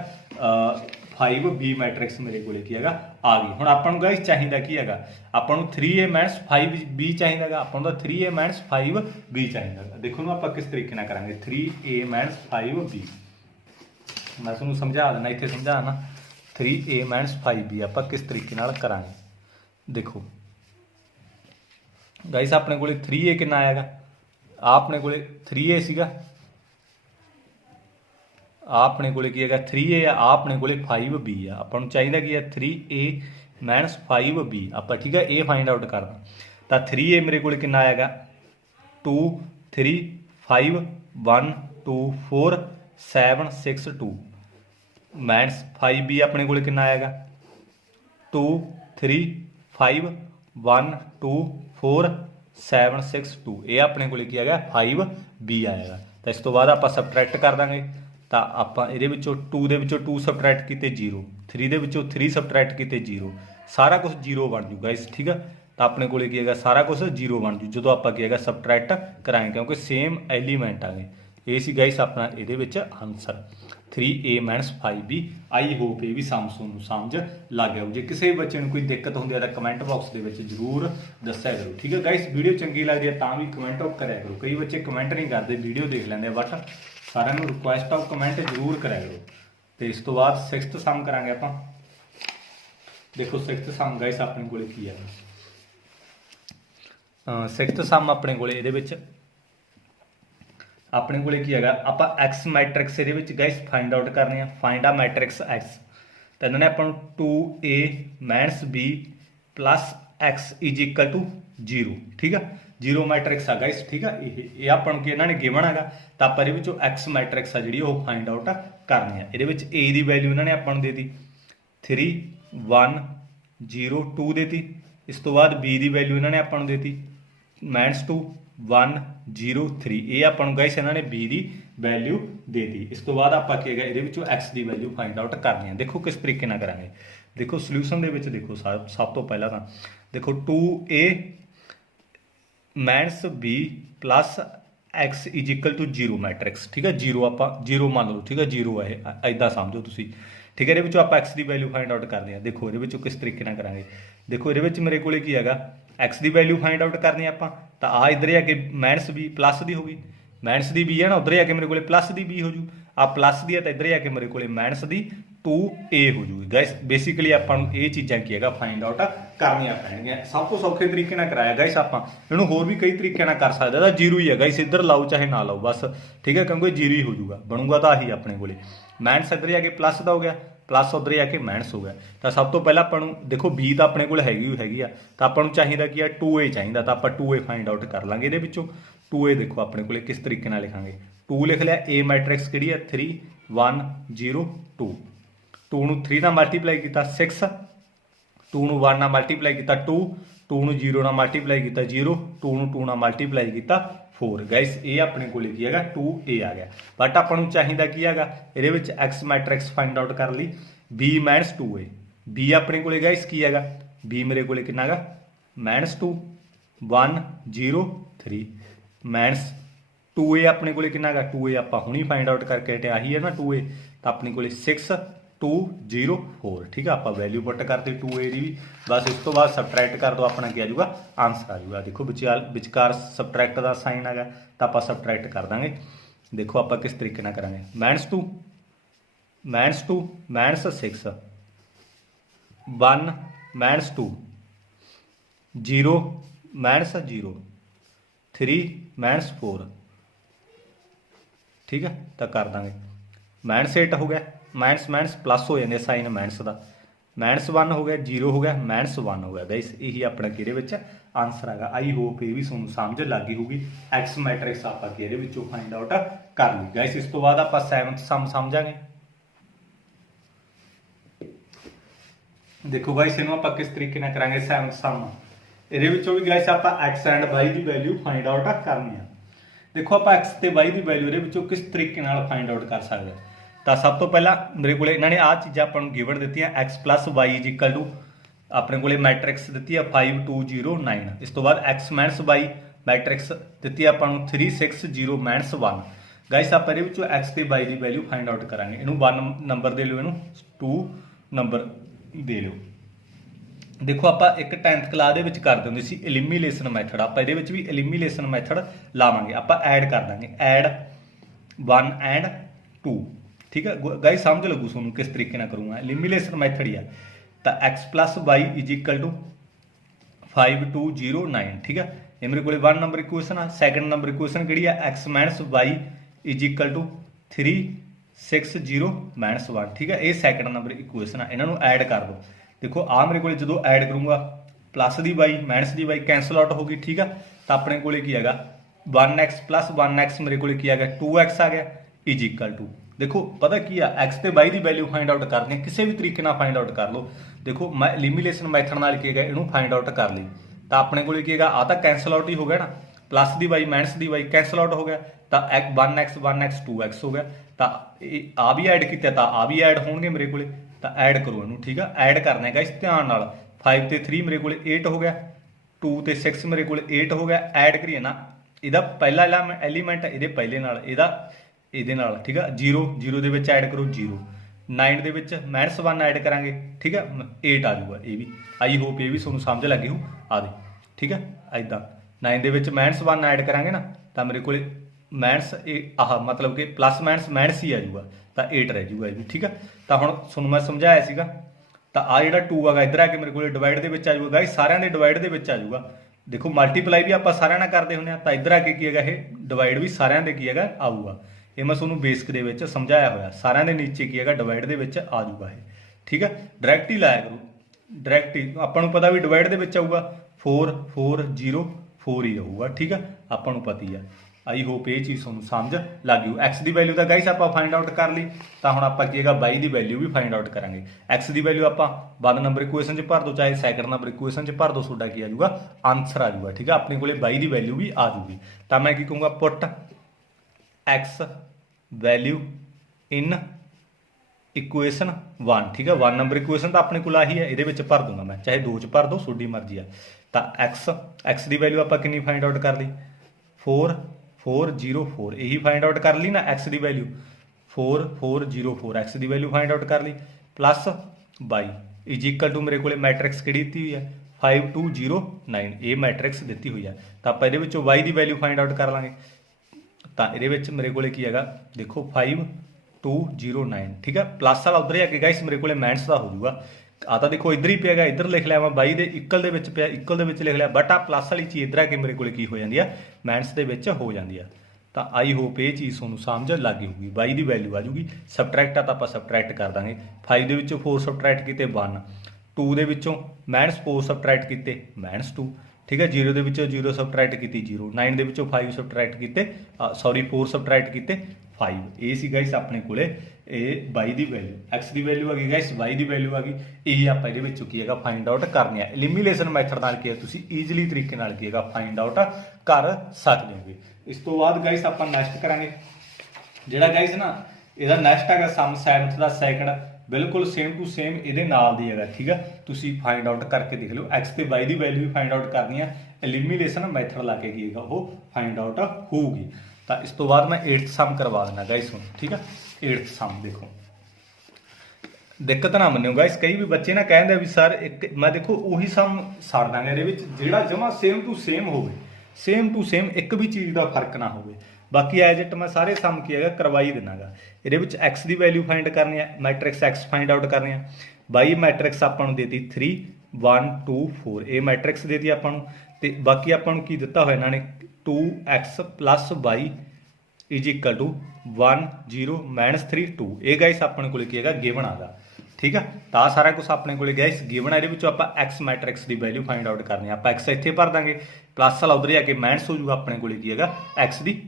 5b ਮੈਟ੍ਰਿਕਸ ਮੇਰੇ ਕੋਲੇ ਕੀ ਹੈਗਾ ਆ ਗਈ। ਹੁਣ ਆਪਾਂ ਨੂੰ ਗਾਇਸ ਚਾਹੀਦਾ ਕੀ ਹੈਗਾ, ਆਪਾਂ ਨੂੰ 3a ਮਾਈਨਸ 5b ਚਾਹੀਦਾ ਹੈਗਾ, ਆਪਾਂ ਨੂੰ ਤਾਂ 3a ਮਾਈਨਸ 5b ਚਾਹੀਦਾ ਹੈਗਾ। ਦੇਖੋ ਨੂੰ ਆਪਾਂ ਕਿਸ ਤਰੀਕੇ ਨਾਲ ਕਰਾਂਗੇ 3a ਮਾਈਨਸ 5b, ਮੈਂ ਤੁਹਾਨੂੰ ਸਮਝਾ ਦੇਣਾ, ਇੱਥੇ ਸਮਝਾ ਦੇਣਾ 3a ਮਾਈਨਸ 5b ਆਪਾਂ ਕਿਸ ਤਰੀਕੇ ਨਾਲ ਕਰਾਂਗੇ। ਦੇਖੋ ਗਾਇਸ ਆਪਣੇ ਕੋਲੇ 3a ਕਿੰਨਾ ਆਏਗਾ, ਆਪਣੇ ਕੋਲੇ 3a ਸੀਗਾ, ਆਪਣੇ ਕੋਲੇ ਕੀ ਹੈਗਾ 3a ਆ, ਆਪਣੇ ਕੋਲੇ 5b ਆ। ਆਪਾਂ ਨੂੰ ਚਾਹੀਦਾ ਕੀ ਹੈ 3a ਮਾਈਨਸ 5b ਆਪਾਂ, ਠੀਕ ਹੈ। ਇਹ ਫਾਈਂਡ ਆਊਟ ਕਰਨਾ, ਤਾਂ 3a ਮੇਰੇ ਕੋਲੇ ਕਿੰਨਾ ਆਏਗਾ 2 3 5 1 2 4 7 6 2 ਮਾਈਨਸ 5b ਆਪਣੇ ਕੋਲੇ ਕਿੰਨਾ ਆਏਗਾ 2 3 5 1 2 4 762 ਇਹ ਆਪਣੇ ਕੋਲੇ ਕੀ ਹੈਗਾ 5b ਆਏਗਾ। ਤਾਂ ਇਸ ਤੋਂ ਬਾਅਦ ਆਪਾਂ ਸਬਟਰੈਕਟ ਕਰ ਦਾਂਗੇ ਤਾਂ ਆਪਾਂ ਇਹਦੇ ਵਿੱਚੋਂ 2 ਦੇ ਵਿੱਚੋਂ 2 ਸਬਟਰੈਕਟ ਕੀਤੇ 0, 3 ਦੇ ਵਿੱਚੋਂ 3 ਸਬਟਰੈਕਟ ਕੀਤੇ 0, ਸਾਰਾ ਕੁਝ 0 ਬਣ ਜੂ ਗਾਇਸ। ਠੀਕ ਆ, ਤਾਂ ਆਪਣੇ ਕੋਲੇ ਕੀ ਹੈਗਾ ਸਾਰਾ ਕੁਝ 0 ਬਣ ਜੂ ਜਦੋਂ ਆਪਾਂ ਕੀ ਹੈਗਾ ਸਬਟਰੈਕਟ ਕਰਾਂਗੇ, ਕਿਉਂਕਿ ਸੇਮ ਐਲੀਮੈਂਟ ਆ ਗਏ। ਇਹ ਸੀ ਗਾਇਸ ਆਪਣਾ ਇਹਦੇ ਵਿੱਚ answer 3a - 5b। I hope ਇਹ ਵੀ ਤੁਹਾਨੂੰ ਸਮਝ ਲੱਗ ਗਿਆ। ਜੇ ਕਿਸੇ ਵੀ ਬੱਚੇ ਨੂੰ ਕੋਈ ਦਿੱਕਤ ਹੁੰਦੀ ਹੈ ਤਾਂ ਕਮੈਂਟ ਬਾਕਸ ਦੇ ਵਿੱਚ ਜ਼ਰੂਰ ਦੱਸਿਆ ਕਰੋ। ਠੀਕ ਹੈ ਗਾਇਸ, ਵੀਡੀਓ ਚੰਗੀ ਲੱਗਦੀ ਹੈ ਤਾਂ ਵੀ ਕਮੈਂਟ ਆਫ ਕਰਿਆ ਕਰੋ। ਕਈ ਬੱਚੇ ਕਮੈਂਟ ਨਹੀਂ ਕਰਦੇ, ਵੀਡੀਓ ਦੇਖ ਲੈਂਦੇ ਆ, ਬਟ ਸਾਰਿਆਂ ਨੂੰ ਰਿਕੁਐਸਟ ਆਫ ਕਮੈਂਟ ਜ਼ਰੂਰ ਕਰਿਆ ਕਰੋ। ਤੇ ਇਸ ਤੋਂ ਬਾਅਦ 6th ਸਮ ਕਰਾਂਗੇ ਆਪਾਂ। ਦੇਖੋ 6th ਸਮ ਗਾਇਸ ਆਪਣੇ ਕੋਲੇ ਕੀ ਹੈ। 6th ਸਮ ਆਪਣੇ ਕੋਲੇ ਇਹਦੇ ਵਿੱਚ ਆਪਣੇ ਕੋਲੇ ਕੀ ਹੈਗਾ, ਆਪਾਂ x ਮੈਟ੍ਰਿਕਸ ਇਹਦੇ ਵਿੱਚ ਗਾਇਸ ਫਾਈਂਡ ਆਊਟ ਕਰਨੀ ਆ। ਫਾਈਂਡ ਆ ਮੈਟ੍ਰਿਕਸ x, ਤਾਂ ਇਹਨਾਂ ਨੇ ਆਪਾਂ ਨੂੰ 2a - b + x = 0। ਠੀਕ ਆ, 0 ਮੈਟ੍ਰਿਕਸ ਆ ਗਾਇਸ। ਠੀਕ ਆ, ਇਹ ਆਪਾਂ ਨੂੰ ਕੀ ਇਹਨਾਂ ਨੇ ਗਿਵਨ ਹੈਗਾ, ਤਾਂ ਆਪਾਂ ਇਹਦੇ ਵਿੱਚੋਂ x ਮੈਟ੍ਰਿਕਸ ਆ ਜਿਹੜੀ ਉਹ ਫਾਈਂਡ ਆਊਟ ਕਰਨੀ ਆ। ਇਹਦੇ ਵਿੱਚ a ਦੀ ਵੈਲਿਊ ਇਹਨਾਂ ਨੇ ਆਪਾਂ ਨੂੰ ਦੇ ਦਿੱਤੀ 3 1 0 2 ਦੇਤੀ। ਇਸ ਤੋਂ ਬਾਅਦ b ਦੀ ਵੈਲਿਊ ਇਹਨਾਂ ਨੇ ਆਪਾਂ ਨੂੰ ਦੇਤੀ -2 1 0 3। ਇਹ ਆਪਾਂ ਨੂੰ ਗਾਇਸ ਇਹਨਾਂ ਨੇ b ਦੀ ਵੈਲਿਊ ਦੇਤੀ। ਇਸ ਤੋਂ ਬਾਅਦ ਆਪਾਂ ਕੀ ਹੈਗਾ ਇਹਦੇ ਵਿੱਚੋਂ x ਦੀ ਵੈਲਿਊ ਫਾਈਂਡ ਆਊਟ ਕਰਨੀ ਹੈ। ਦੇਖੋ ਕਿਸ ਤਰੀਕੇ ਨਾਲ ਕਰਾਂਗੇ। ਦੇਖੋ ਸੋਲੂਸ਼ਨ ਦੇ ਵਿੱਚ ਦੇਖੋ ਸਭ ਤੋਂ ਪਹਿਲਾਂ ਤਾਂ ਦੇਖੋ 2a - b + x = 0 ਮੈਟ੍ਰਿਕਸ। ਠੀਕ ਹੈ, 0 ਆਪਾਂ 0 ਮੰਨ ਲਓ। ਠੀਕ ਹੈ, 0 ਹੈ ਇਹ, ਐਦਾਂ ਸਮਝੋ ਤੁਸੀਂ। ਠੀਕ ਹੈ, ਇਹਦੇ ਵਿੱਚੋਂ ਆਪਾਂ x ਦੀ ਵੈਲਿਊ ਫਾਈਂਡ ਆਊਟ ਕਰਦੇ ਹਾਂ। ਦੇਖੋ ਇਹਦੇ ਵਿੱਚੋਂ ਕਿਸ ਤਰੀਕੇ ਨਾਲ ਕਰਾਂਗੇ। ਦੇਖੋ ਇਹਦੇ ਵਿੱਚ ਮੇਰੇ ਕੋਲੇ ਕੀ ਹੈਗਾ, x ਦੀ ਵੈਲਿਊ ਫਾਈਂਡ ਆਊਟ ਕਰਨੀ ਆਪਾਂ, ਤਾਂ ਆ ਇੱਧਰ ਆ ਕੇ -b ਪਲੱਸ ਦੀ ਹੋ ਗਈ, ਮਾਈਨਸ ਦੀ b ਹੈ ਨਾ, ਉੱਧਰ ਆ ਕੇ ਮੇਰੇ ਕੋਲੇ ਪਲੱਸ ਦੀ b ਹੋ ਜੂ। ਆ ਪਲੱਸ ਦੀ ਹੈ ਤਾਂ ਇੱਧਰ ਆ ਕੇ ਮੇਰੇ ਕੋਲੇ ਮਾਈਨਸ ਦੀ 2a ਹੋ ਜੂਗੀ। ਗਾਇਸ ਬੇਸਿਕਲੀ ਆਪਾਂ ਨੂੰ ਇਹ ਚੀਜ਼ਾਂ ਕੀ ਹੈਗਾ ਫਾਈਂਡ ਆਊਟ ਕਰਨੀਆਂ ਪੈਣਗੀਆਂ। ਸਭ ਤੋਂ ਸੌਖੇ ਤਰੀਕੇ ਨਾਲ ਕਰਾਇਆ ਗਾਇਸ ਆਪਾਂ। ਇਹਨੂੰ ਹੋਰ ਵੀ ਕਈ ਤਰੀਕੇ ਨਾਲ ਕਰ ਸਕਦੇ, ਤਾਂ 0 ਹੀ ਹੈ ਗਾਇਸ, ਇੱਧਰ ਲਾਓ ਚਾਹੇ ਨਾ ਲਾਓ ਬਸ। ਠੀਕ ਹੈ, ਕਿਉਂਕਿ 0 ਹੀ ਹੋ ਜੂਗਾ, ਬਣੂਗਾ ਤਾਂ ਆਹੀ ਆਪਣੇ ਕੋਲੇ। ਮਾਈਨਸ ਇੱਧਰ ਆ ਕੇ ਪਲੱਸ ਦਾ ਹੋ ਗਿਆ, ਪਲੱਸ ਉੱਧਰ ਆ ਕੇ ਮਾਈਨਸ ਹੋ ਗਿਆ। ਤਾਂ ਸਭ ਤੋਂ ਪਹਿਲਾਂ ਆਪਾਂ ਨੂੰ ਦੇਖੋ b ਤਾਂ ਆਪਣੇ ਕੋਲ ਹੈਗੀ ਆ, ਤਾਂ ਆਪਾਂ ਨੂੰ ਚਾਹੀਦਾ ਕੀ ਆ 2a ਚਾਹੀਦਾ, ਤਾਂ ਆਪਾਂ 2a ਫਾਈਂਡ ਆਊਟ ਕਰ ਲਾਂਗੇ ਇਹਦੇ ਵਿੱਚੋਂ। 2a ਦੇਖੋ ਆਪਣੇ ਕੋਲੇ ਕਿਸ ਤਰੀਕੇ ਨਾਲ ਲਿਖਾਂਗੇ। 2 ਲਿਖ ਲਿਆ, a ਮੈਟ੍ਰਿਕਸ ਕਿਹੜੀ ਆ 3 1 0 2। 2 ਨੂੰ 3 ਨਾਲ ਮਲਟੀਪਲਾਈ ਕੀਤਾ 6, 2 ਨੂੰ 1 ਨਾਲ ਮਲਟੀਪਲਾਈ ਕੀਤਾ 2, 2 ਨੂੰ 0 ਨਾਲ ਮਲਟੀਪਲਾਈ ਕੀਤਾ 0, 2 ਨੂੰ 2 ਨਾਲ ਮਲਟੀਪਲਾਈ ਕੀਤਾ 4। ਗਾਇਸ ਇਹ ਆਪਣੇ ਕੋਲੇ ਕੀ ਹੈਗਾ 2a ਆ ਗਿਆ। ਬਟ ਆਪਾਂ ਨੂੰ ਚਾਹੀਦਾ ਕੀ ਹੈਗਾ ਇਹਦੇ ਵਿੱਚ x ਮੈਟ੍ਰਿਕਸ ਫਾਈਂਡ ਆਊਟ ਕਰਨ ਲਈ b - 2a। b ਆਪਣੇ ਕੋਲੇ ਗਾਇਸ ਕੀ ਹੈਗਾ, b ਮੇਰੇ ਕੋਲੇ ਕਿੰਨਾ ਹੈਗਾ -2 1 0 3 -2a ਆਪਣੇ ਕੋਲੇ ਕਿੰਨਾ ਹੈਗਾ 2a ਆਪਾਂ ਹੁਣੀ ਫਾਈਂਡ ਆਊਟ ਕਰਕੇ ਹਟੇ, ਆਹੀ ਹੈ ਨਾ 2a। ਤਾਂ ਆਪਣੇ ਕੋਲੇ 6 2 0 4। ਠੀਕ ਆ, ਆਪਾਂ ਵੈਲਿਊ ਪੁੱਟ ਕਰਤੀ 2a ਦੀ ਵੀ, ਬਸ ਇਸ ਤੋਂ ਬਾਅਦ ਸਬਟਰੈਕਟ ਕਰ ਦੋ, ਆਪਣਾ ਕੀ ਆ ਜਾਊਗਾ ਆਨਸਰ ਆ ਜਾਊਗਾ। ਦੇਖੋ ਵਿਚਕਾਰ ਸਬਟਰੈਕਟ ਦਾ ਸਾਈਨ ਹੈਗਾ, ਤਾਂ ਆਪਾਂ ਸਬਟਰੈਕਟ ਕਰ ਦਾਂਗੇ। ਦੇਖੋ ਆਪਾਂ ਕਿਸ ਤਰੀਕੇ ਨਾਲ ਕਰਾਂਗੇ। -2 -2 -6 1 -2 0 -0 3 -4। ਠੀਕ ਹੈ, ਤਾਂ ਕਰ ਦਾਂਗੇ। -8 ਹੋ ਗਿਆ, ਮਾਈਨਸ ਪਲੱਸ ਹੋ ਜਾਂਦੇ ਸਾਈਨ ਮਾਈਨਸ ਦਾ, -1 ਹੋ ਗਿਆ 0 ਹੋ ਗਿਆ -1 ਹੋ ਗਿਆ। ਗਾਇਸ ਇਹੀ ਆਪਣਾ ਕਿਹਦੇ ਵਿੱਚ ਆਨਸਰ ਹੈਗਾ। ਆਈ ਹੋਪ ਇਹ ਵੀ ਤੁਹਾਨੂੰ ਸਮਝ ਲੱਗ ਗਈ ਹੋਊਗੀ। x ਮੈਟ੍ਰਿਕਸ ਆਪਾਂ ਕਿਹਦੇ ਵਿੱਚੋਂ ਫਾਈਂਡ ਆਊਟ ਕਰ ਲਈ ਗਾਇਸ। ਇਸ ਤੋਂ ਬਾਅਦ ਆਪਾਂ 7th ਸਮ ਸਮਝਾਂਗੇ। ਦੇਖੋ ਗਾਇਸ ਇਹਨੂੰ ਆਪਾਂ ਕਿਸ ਤਰੀਕੇ ਨਾਲ ਕਰਾਂਗੇ 7th ਸਮ। ਇਹਦੇ ਵਿੱਚੋਂ ਵੀ ਗਾਇਸ ਆਪਾਂ x and y the value find out ਕਰਨੀ ਆ। ਦੇਖੋ ਆਪਾਂ x ਤੇ y ਦੀ ਵੈਲਿਊ ਇਹਦੇ ਵਿੱਚੋਂ ਕਿਸ ਤਰੀਕੇ ਨਾਲ ਫਾਈਂਡ ਆਊਟ ਕਰ ਸਕਦੇ ਹਾਂ। ਤਾਂ ਸਭ ਤੋਂ ਪਹਿਲਾਂ ਮੇਰੇ ਕੋਲੇ ਇਹਨਾਂ ਨੇ ਆਹ ਚੀਜ਼ਾਂ ਆਪਾਂ ਨੂੰ ਗਿਵਨ ਦਿੱਤੀਆਂ x + y = ਆਪਣੇ ਕੋਲੇ ਮੈਟ੍ਰਿਕਸ ਦਿੱਤੀ ਆ 5 2 0 9। ਇਸ ਤੋਂ ਬਾਅਦ x - y ਮੈਟ੍ਰਿਕਸ ਦਿੱਤੀ ਆਪਾਂ ਨੂੰ 3 6 0 -1। ਗਾਇਸ ਆਪਾਂ ਇਹਦੇ ਵਿੱਚੋਂ x ਤੇ y ਦੀ ਵੈਲਿਊ ਫਾਈਂਡ ਆਊਟ ਕਰਾਂਗੇ। ਇਹਨੂੰ 1 ਨੰਬਰ ਦੇ ਲਿਓ, ਇਹਨੂੰ 2 ਨੰਬਰ ਦੇ ਲਿਓ। ਦੇਖੋ ਆਪਾਂ ਇੱਕ 10th ਕਲਾਸ ਦੇ ਵਿੱਚ ਕਰਦੇ ਹੁੰਦੇ ਸੀ ਐਲੀਮੀਨੇਸ਼ਨ ਮੈਥਡ, ਆਪਾਂ ਇਹਦੇ ਵਿੱਚ ਵੀ ਐਲੀਮੀਨੇਸ਼ਨ ਮੈਥਡ ਲਾਵਾਂਗੇ। ਆਪਾਂ ਐਡ ਕਰ ਦਾਂਗੇ, ਐਡ 1 ਐਂਡ 2। ਠੀਕ ਹੈ ਗਾਇਸ, ਸਮਝ ਲੱਗੂ ਤੁਹਾਨੂੰ ਕਿਸ ਤਰੀਕੇ ਨਾਲ ਕਰੂੰਗਾ, ਐਲੀਮੀਨੇਸ਼ਨ ਮੈਥਡ ਹੀ ਆ। ਤਾਂ x + y = 5 2 0 9। ਠੀਕ ਹੈ, ਇਹ ਮੇਰੇ ਕੋਲੇ 1 ਨੰਬਰ ਇਕੁਏਸ਼ਨ ਆ। ਸੈਕੰਡ ਨੰਬਰ ਇਕੁਏਸ਼ਨ ਕਿਹੜੀ ਆ, x - y = 3 6 0 -1। ਠੀਕ ਹੈ, ਇਹ ਸੈਕੰਡ ਨੰਬਰ ਇਕੁਏਸ਼ਨ ਆ। ਇਹਨਾਂ ਨੂੰ ਐਡ ਕਰ ਦਿਓ। ਦੇਖੋ ਆ ਮੇਰੇ ਕੋਲੇ ਜਦੋਂ ਐਡ ਕਰੂੰਗਾ ਪਲੱਸ ਦੀ y ਮਾਈਨਸ ਦੀ y ਕੈਂਸਲ ਆਊਟ ਹੋ ਗਈ। ਠੀਕ ਆ, ਤਾਂ ਆਪਣੇ ਕੋਲੇ ਕੀ ਹੈਗਾ 1x + 1x ਮੇਰੇ ਕੋਲੇ ਕੀ ਆ ਗਿਆ 2x ਆ ਗਿਆ = ਦੇਖੋ ਪਤਾ ਕੀ ਆ x ਤੇ y ਦੀ ਵੈਲਿਊ ਫਾਈਂਡ ਆਊਟ ਕਰਨੀ, ਕਿਸੇ ਵੀ ਤਰੀਕੇ ਨਾਲ ਫਾਈਂਡ ਆਊਟ ਕਰ ਲਓ। ਦੇਖੋ ਮੈਂ ਐਲੀਮੀਨੇਸ਼ਨ ਮੈਥਡ ਨਾਲ ਕੀ ਹੈਗਾ ਇਹਨੂੰ ਫਾਈਂਡ ਆਊਟ ਕਰ ਲਈ। ਤਾਂ ਆਪਣੇ ਕੋਲੇ ਕੀ ਹੈਗਾ ਆ ਤਾਂ ਕੈਂਸਲ ਆਊਟ ਹੀ ਹੋ ਗਿਆ ਨਾ ਪਲੱਸ ਦੀ ਵਾਈ ਮਾਈਨਸ ਦੀ ਵਾਈ ਕੈਂਸਲ ਆਊਟ ਹੋ ਗਿਆ ਤਾਂ 1x 1x 2x ਹੋ ਗਿਆ ਤਾਂ ਇਹ ਆ ਵੀ ਐਡ ਕੀਤਾ ਤਾਂ ਆ ਵੀ ਐਡ ਹੋਣਗੇ ਮੇਰੇ ਕੋਲੇ ਤਾਂ ਐਡ ਕਰੋ ਇਹਨੂੰ ਠੀਕ ਆ ਐਡ ਕਰਨਾ ਹੈ ਗਾਇਸ ਧਿਆਨ ਨਾਲ 5 ਤੇ 3 ਮੇਰੇ ਕੋਲੇ 8 ਹੋ ਗਿਆ 2 ਤੇ 6 ਮੇਰੇ ਕੋਲੇ 8 ਹੋ ਗਿਆ ਐਡ ਕਰੀਏ ਨਾ ਇਹਦਾ ਪਹਿਲਾ ਐਲੀਮੈਂਟ ਇਹਦੇ ਪਹਿਲੇ ਨਾਲ ਇਹਦੇ ਨਾਲ ਠੀਕ ਆ 0 ਦੇ ਵਿੱਚ ਐਡ ਕਰੋ 0 9 ਦੇ ਵਿੱਚ -1 ਐਡ ਕਰਾਂਗੇ ਠੀਕ ਆ 8 ਆ ਜਾਊਗਾ ਇਹ ਵੀ ਆਈ ਹੋਪ ਇਹ ਵੀ ਤੁਹਾਨੂੰ ਸਮਝ ਲੱਗੀ ਹੋ ਆ ਦੇ ਠੀਕ ਆ ਐਦਾਂ 9 ਦੇ ਵਿੱਚ -1 ਐਡ ਕਰਾਂਗੇ ਨਾ ਤਾਂ ਮੇਰੇ ਕੋਲੇ ਆਹ ਮਤਲਬ ਕਿ ਪਲੱਸ ਮਾਈਨਸ ਹੀ ਆ ਜਾਊਗਾ ਤਾਂ 8 ਰਹਿ ਜਾਊਗਾ ਇਹ ਵੀ ਠੀਕ ਆ ਤਾਂ ਹੁਣ ਤੁਹਾਨੂੰ ਮੈਂ ਸਮਝਾਇਆ ਸੀਗਾ ਤਾਂ ਆ ਜਿਹੜਾ 2 ਆਗਾ ਇੱਧਰ ਆ ਕੇ ਮੇਰੇ ਕੋਲੇ ਡਿਵਾਈਡ ਦੇ ਵਿੱਚ ਆ ਜਾਊਗਾ ਗਾਇਸ ਸਾਰਿਆਂ ਦੇ ਡਿਵਾਈਡ ਦੇ ਵਿੱਚ ਆ ਜਾਊਗਾ ਦੇਖੋ ਮਲਟੀਪਲਾਈ ਵੀ ਆਪਾਂ ਸਾਰਿਆਂ ਨਾਲ ਕਰਦੇ ਹੁੰਦੇ ਆ ਤਾਂ ਇੱਧਰ ਆ ਕੇ ਕੀ ਹੈਗਾ ਇਹ ਡਿਵਾਈਡ ਵੀ ਸਾਰਿਆਂ ਦੇ ਕੀ ਹੈਗਾ ਆਊਗਾ ਇਹ ਮੈਂ ਤੁਹਾਨੂੰ ਬੇਸਿਕ ਦੇ ਵਿੱਚ ਸਮਝਾਇਆ ਹੋਇਆ ਸਾਰਿਆਂ ਦੇ ਨੀਚੇ ਕੀ ਹੈਗਾ ਡਿਵਾਈਡ ਦੇ ਵਿੱਚ ਆ ਜਾਊਗਾ ਇਹ ਠੀਕ ਹੈ ਡਾਇਰੈਕਟ ਹੀ ਲਾਇਆ ਕਰੋ ਡਾਇਰੈਕਟ ਹੀ ਆਪਾਂ ਨੂੰ ਪਤਾ ਵੀ ਡਿਵਾਈਡ ਦੇ ਵਿੱਚ ਆਊਗਾ 4 4 0 4 ਹੀ ਰਹੂਗਾ ਠੀਕ ਹੈ ਆਪਾਂ ਨੂੰ ਪਤਾ ਹੀ ਆ ਆਈ ਹੋਪ ਇਹ ਚੀਜ਼ ਤੁਹਾਨੂੰ ਸਮਝ ਲੱਗ ਗਈ x ਦੀ ਵੈਲਿਊ ਤਾਂ ਗਾਇਸ ਆਪਾਂ ਫਾਈਂਡ ਆਊਟ ਕਰ ਲਈ ਤਾਂ ਹੁਣ ਆਪਾਂ ਕੀ ਹੈਗਾ y ਦੀ ਵੈਲਿਊ ਵੀ ਫਾਈਂਡ ਆਊਟ ਕਰਾਂਗੇ x ਦੀ ਵੈਲਿਊ ਆਪਾਂ 1 ਨੰਬਰ ਇਕੁਏਸ਼ਨ 'ਚ ਭਰ ਦੋ ਚਾਹੇ ਸੈਕੰਡ ਨੰਬਰ ਇਕੁਏਸ਼ਨ 'ਚ ਭਰ ਦੋ ਤੁਹਾਡਾ ਕੀ ਆ ਜਾਊਗਾ ਆਨਸਰ ਆ ਜਾਊਗਾ ਠੀਕ ਹੈ ਆਪਣੇ ਕੋਲੇ y ਦੀ ਵੈਲਿਊ ਵੀ ਆ ਜਾਊਗੀ ਤਾਂ ਮੈਂ ਕੀ ਕਹੂੰਗਾ put x value in equation 1 ਠੀਕ ਹੈ 1 ਨੰਬਰ ਇਕੁਏਸ਼ਨ ਤਾਂ ਆਪਣੇ ਕੋਲ ਆਹੀ ਹੈ ਇਹਦੇ ਵਿੱਚ ਭਰ ਦੂੰਗਾ ਮੈਂ ਚਾਹੇ 2 ਚ ਭਰ ਦੋ ਤੁਹਾਡੀ ਮਰਜ਼ੀ ਆ ਤਾਂ x ਦੀ ਵੈਲਿਊ ਆਪਾਂ ਕਿੰਨੀ ਫਾਈਂਡ ਆਊਟ ਕਰ ਲਈ 4404 ਇਹੀ ਫਾਈਂਡ ਆਊਟ ਕਰ ਲਈ ਨਾ x ਦੀ ਵੈਲਿਊ 4404 x ਦੀ ਵੈਲਿਊ ਫਾਈਂਡ ਆਊਟ ਕਰ ਲਈ plus y is equal to ਮੇਰੇ ਕੋਲੇ ਮੈਟ੍ਰਿਕਸ ਕਿਹੜੀ ਦਿੱਤੀ ਹੋਈ ਹੈ 5209 ਇਹ ਮੈਟ੍ਰਿਕਸ ਦਿੱਤੀ ਹੋਈ ਹੈ ਤਾਂ ਆਪਾਂ ਇਹਦੇ ਵਿੱਚੋਂ y ਦੀ ਵੈਲਿਊ ਫਾਈਂਡ ਆਊਟ ਕਰ ਲਾਂਗੇ ਤਾਂ ਇਹਦੇ ਵਿੱਚ ਮੇਰੇ ਕੋਲੇ ਕੀ ਹੈਗਾ ਦੇਖੋ 5209 ਠੀਕ ਹੈ ਪਲੱਸ ਵਾਲਾ ਉਧਰ ਹੀ ਆ ਕੇ ਗਾਇਸ ਮੇਰੇ ਕੋਲੇ ਮਾਈਨਸ ਦਾ ਹੋ ਜਾਊਗਾ ਆ ਤਾਂ ਦੇਖੋ ਇੱਧਰ ਹੀ ਪਿਆ ਹੈਗਾ ਇੱਧਰ ਲਿਖ ਲਿਆ ਮੈਂ 22 ਦੇ ਇਕੁਅਲ ਦੇ ਵਿੱਚ ਪਿਆ ਇਕੁਅਲ ਦੇ ਵਿੱਚ ਲਿਖ ਲਿਆ ਬਟ ਆ ਪਲੱਸ ਵਾਲੀ ਚੀਜ਼ ਇੱਧਰ ਆ ਕੇ ਮੇਰੇ ਕੋਲੇ ਕੀ ਹੋ ਜਾਂਦੀ ਆ ਮਾਈਨਸ ਦੇ ਵਿੱਚ ਹੋ ਜਾਂਦੀ ਆ ਤਾਂ ਆਈ ਹੋਪ ਇਹ ਚੀਜ਼ ਤੁਹਾਨੂੰ ਸਮਝ ਲੱਗ ਗਈ ਹੋਊਗੀ y ਦੀ ਵੈਲਿਊ ਆ ਜੂਗੀ ਸਬਟਰੈਕਟ ਆ ਤਾਂ ਆਪਾਂ ਸਬਟਰੈਕਟ ਕਰ ਦਾਂਗੇ 5 ਦੇ ਵਿੱਚੋਂ 4 ਸਬਟਰੈਕਟ ਕੀਤੇ 1 2 ਦੇ ਵਿੱਚੋਂ -4 ਸਬਟਰੈਕਟ ਕੀਤੇ -2 ਠੀਕ ਹੈ 0 ਦੇ ਵਿੱਚੋਂ 0 ਸਬਟਰੈਕਟ ਕੀਤੀ 0 9 ਦੇ ਵਿੱਚੋਂ 5 ਸਬਟਰੈਕਟ ਕੀਤੇ 4 ਸਬਟਰੈਕਟ ਕੀਤੇ 5 ਇਹ ਸੀ ਗਾਇਸ ਆਪਣੇ ਕੋਲੇ ਇਹ y ਦੀ ਵੈਲਿਊ x ਦੀ ਵੈਲਿਊ ਆ ਗਈ ਗਾਇਸ y ਦੀ ਵੈਲਿਊ ਆ ਗਈ ਇਹ ਆਪਾਂ ਇਹਦੇ ਵਿੱਚੋਂ ਕੀ ਹੈਗਾ ਫਾਈਂਡ ਆਊਟ ਕਰਨੀ ਹੈ ਐਲੀਮੀਨੇਸ਼ਨ ਮੈਥਡ ਨਾਲ ਕੀ ਹੈ ਤੁਸੀਂ ਈਜ਼ੀਲੀ ਤਰੀਕੇ ਨਾਲ ਕੀ ਹੈਗਾ ਫਾਈਂਡ ਆਊਟ ਕਰ ਸਕਦੇ ਹੋਗੇ ਇਸ ਤੋਂ ਬਾਅਦ ਗਾਇਸ ਆਪਾਂ ਨੈਕਸਟ ਕਰਾਂਗੇ ਜਿਹੜਾ ਗਾਇਸ ਨਾ ਇਹਦਾ ਨੈਕਸਟ ਹੈਗਾ ਸਮ 7th ਦਾ ਸੈਕੰਡ ਬਿਲਕੁਲ ਸੇਮ ਟੂ ਸੇਮ ਇਹਦੇ ਨਾਲ ਦੀ ਹੈਗਾ ਠੀਕ ਹੈ ਤੁਸੀਂ ਫਾਈਂਡ ਆਊਟ ਕਰਕੇ ਦੇਖ ਲਿਓ x ਤੇ y ਦੀ ਵੈਲਿਊ ਵੀ ਫਾਈਂਡ ਆਊਟ ਕਰਨੀ ਹੈ ਐਲੀਮੀਨੇਸ਼ਨ ਮੈਥਡ ਲਾ ਕੇ ਕੀ ਹੈਗਾ ਉਹ ਫਾਈਂਡ ਆਊਟ ਹੋਊਗੀ ਤਾਂ ਇਸ ਤੋਂ ਬਾਅਦ ਮੈਂ 8th ਸਮ ਕਰਵਾ ਦੇਣਾ ਗਾਇਸ ਹੁਣ ਠੀਕ ਹੈ 8th ਸਮ ਦੇਖੋ ਦਿੱਕਤ ਨਾ ਮੰਨਿਓ ਗਾਇਸ ਕਈ ਵੀ ਬੱਚੇ ਨਾ ਕਹਿੰਦੇ ਵੀ ਸਰ ਇੱਕ ਮੈਂ ਦੇਖੋ ਉਹੀ ਸਮ ਸਾੜ ਦਾਂਗੇ ਇਹਦੇ ਵਿੱਚ ਜਿਹੜਾ ਜਮਾ ਸੇਮ ਟੂ ਸੇਮ ਹੋਵੇ ਸੇਮ ਟੂ ਸੇਮ ਇੱਕ ਵੀ ਚੀਜ਼ ਦਾ ਫਰਕ ਨਾ ਹੋਵੇ ਬਾਕੀ ਐਜ ਇਟ ਮੈਂ ਸਾਰੇ ਸਮ ਕੀ ਹੈਗਾ ਕਰਵਾਈ ਦੇਣਾਗਾ ਇਹਦੇ ਵਿੱਚ x ਦੀ ਵੈਲਿਊ ਫਾਈਂਡ ਕਰਨੀ ਹੈ ਮੈਟ੍ਰਿਕਸ x ਫਾਈਂਡ ਆਊਟ ਕਰਨੀ ਹੈ y ਮੈਟ੍ਰਿਕਸ ਆਪਾਂ ਨੂੰ ਦੇਤੀ 3 1 2 4 ਇਹ ਮੈਟ੍ਰਿਕਸ ਦੇਤੀ ਆਪਾਂ ਨੂੰ ਤੇ ਬਾਕੀ ਆਪਾਂ ਨੂੰ ਕੀ ਦਿੱਤਾ ਹੋਇਆ ਇਹਨਾਂ ਨੇ 2x plus y is equal to 1 0 -3 2 ਇਹ ਗਾਇਸ ਆਪਣੇ ਕੋਲੇ ਕੀ ਹੈਗਾ ਗਿਵਨ ਆਗਾ ਠੀਕ ਆ ਤਾਂ ਸਾਰਾ ਕੁਝ ਆਪਣੇ ਕੋਲੇ ਗਾਇਸ ਗਿਵਨ ਆ ਇਹਦੇ ਵਿੱਚੋਂ ਆਪਾਂ x ਮੈਟ੍ਰਿਕਸ ਦੀ ਵੈਲਿਊ ਫਾਈਂਡ ਆਊਟ ਕਰਨੀ ਆ ਆਪਾਂ x ਇੱਥੇ ਭਰ ਦਾਂਗੇ ਪਲੱਸ ਵਾਲਾ ਉਧਰ ਆ ਕੇ ਮਾਈਨਸ ਹੋ ਜਾਊਗਾ ਆਪਣੇ ਕੋਲੇ ਕੀ ਹੈਗਾ x ਦੀ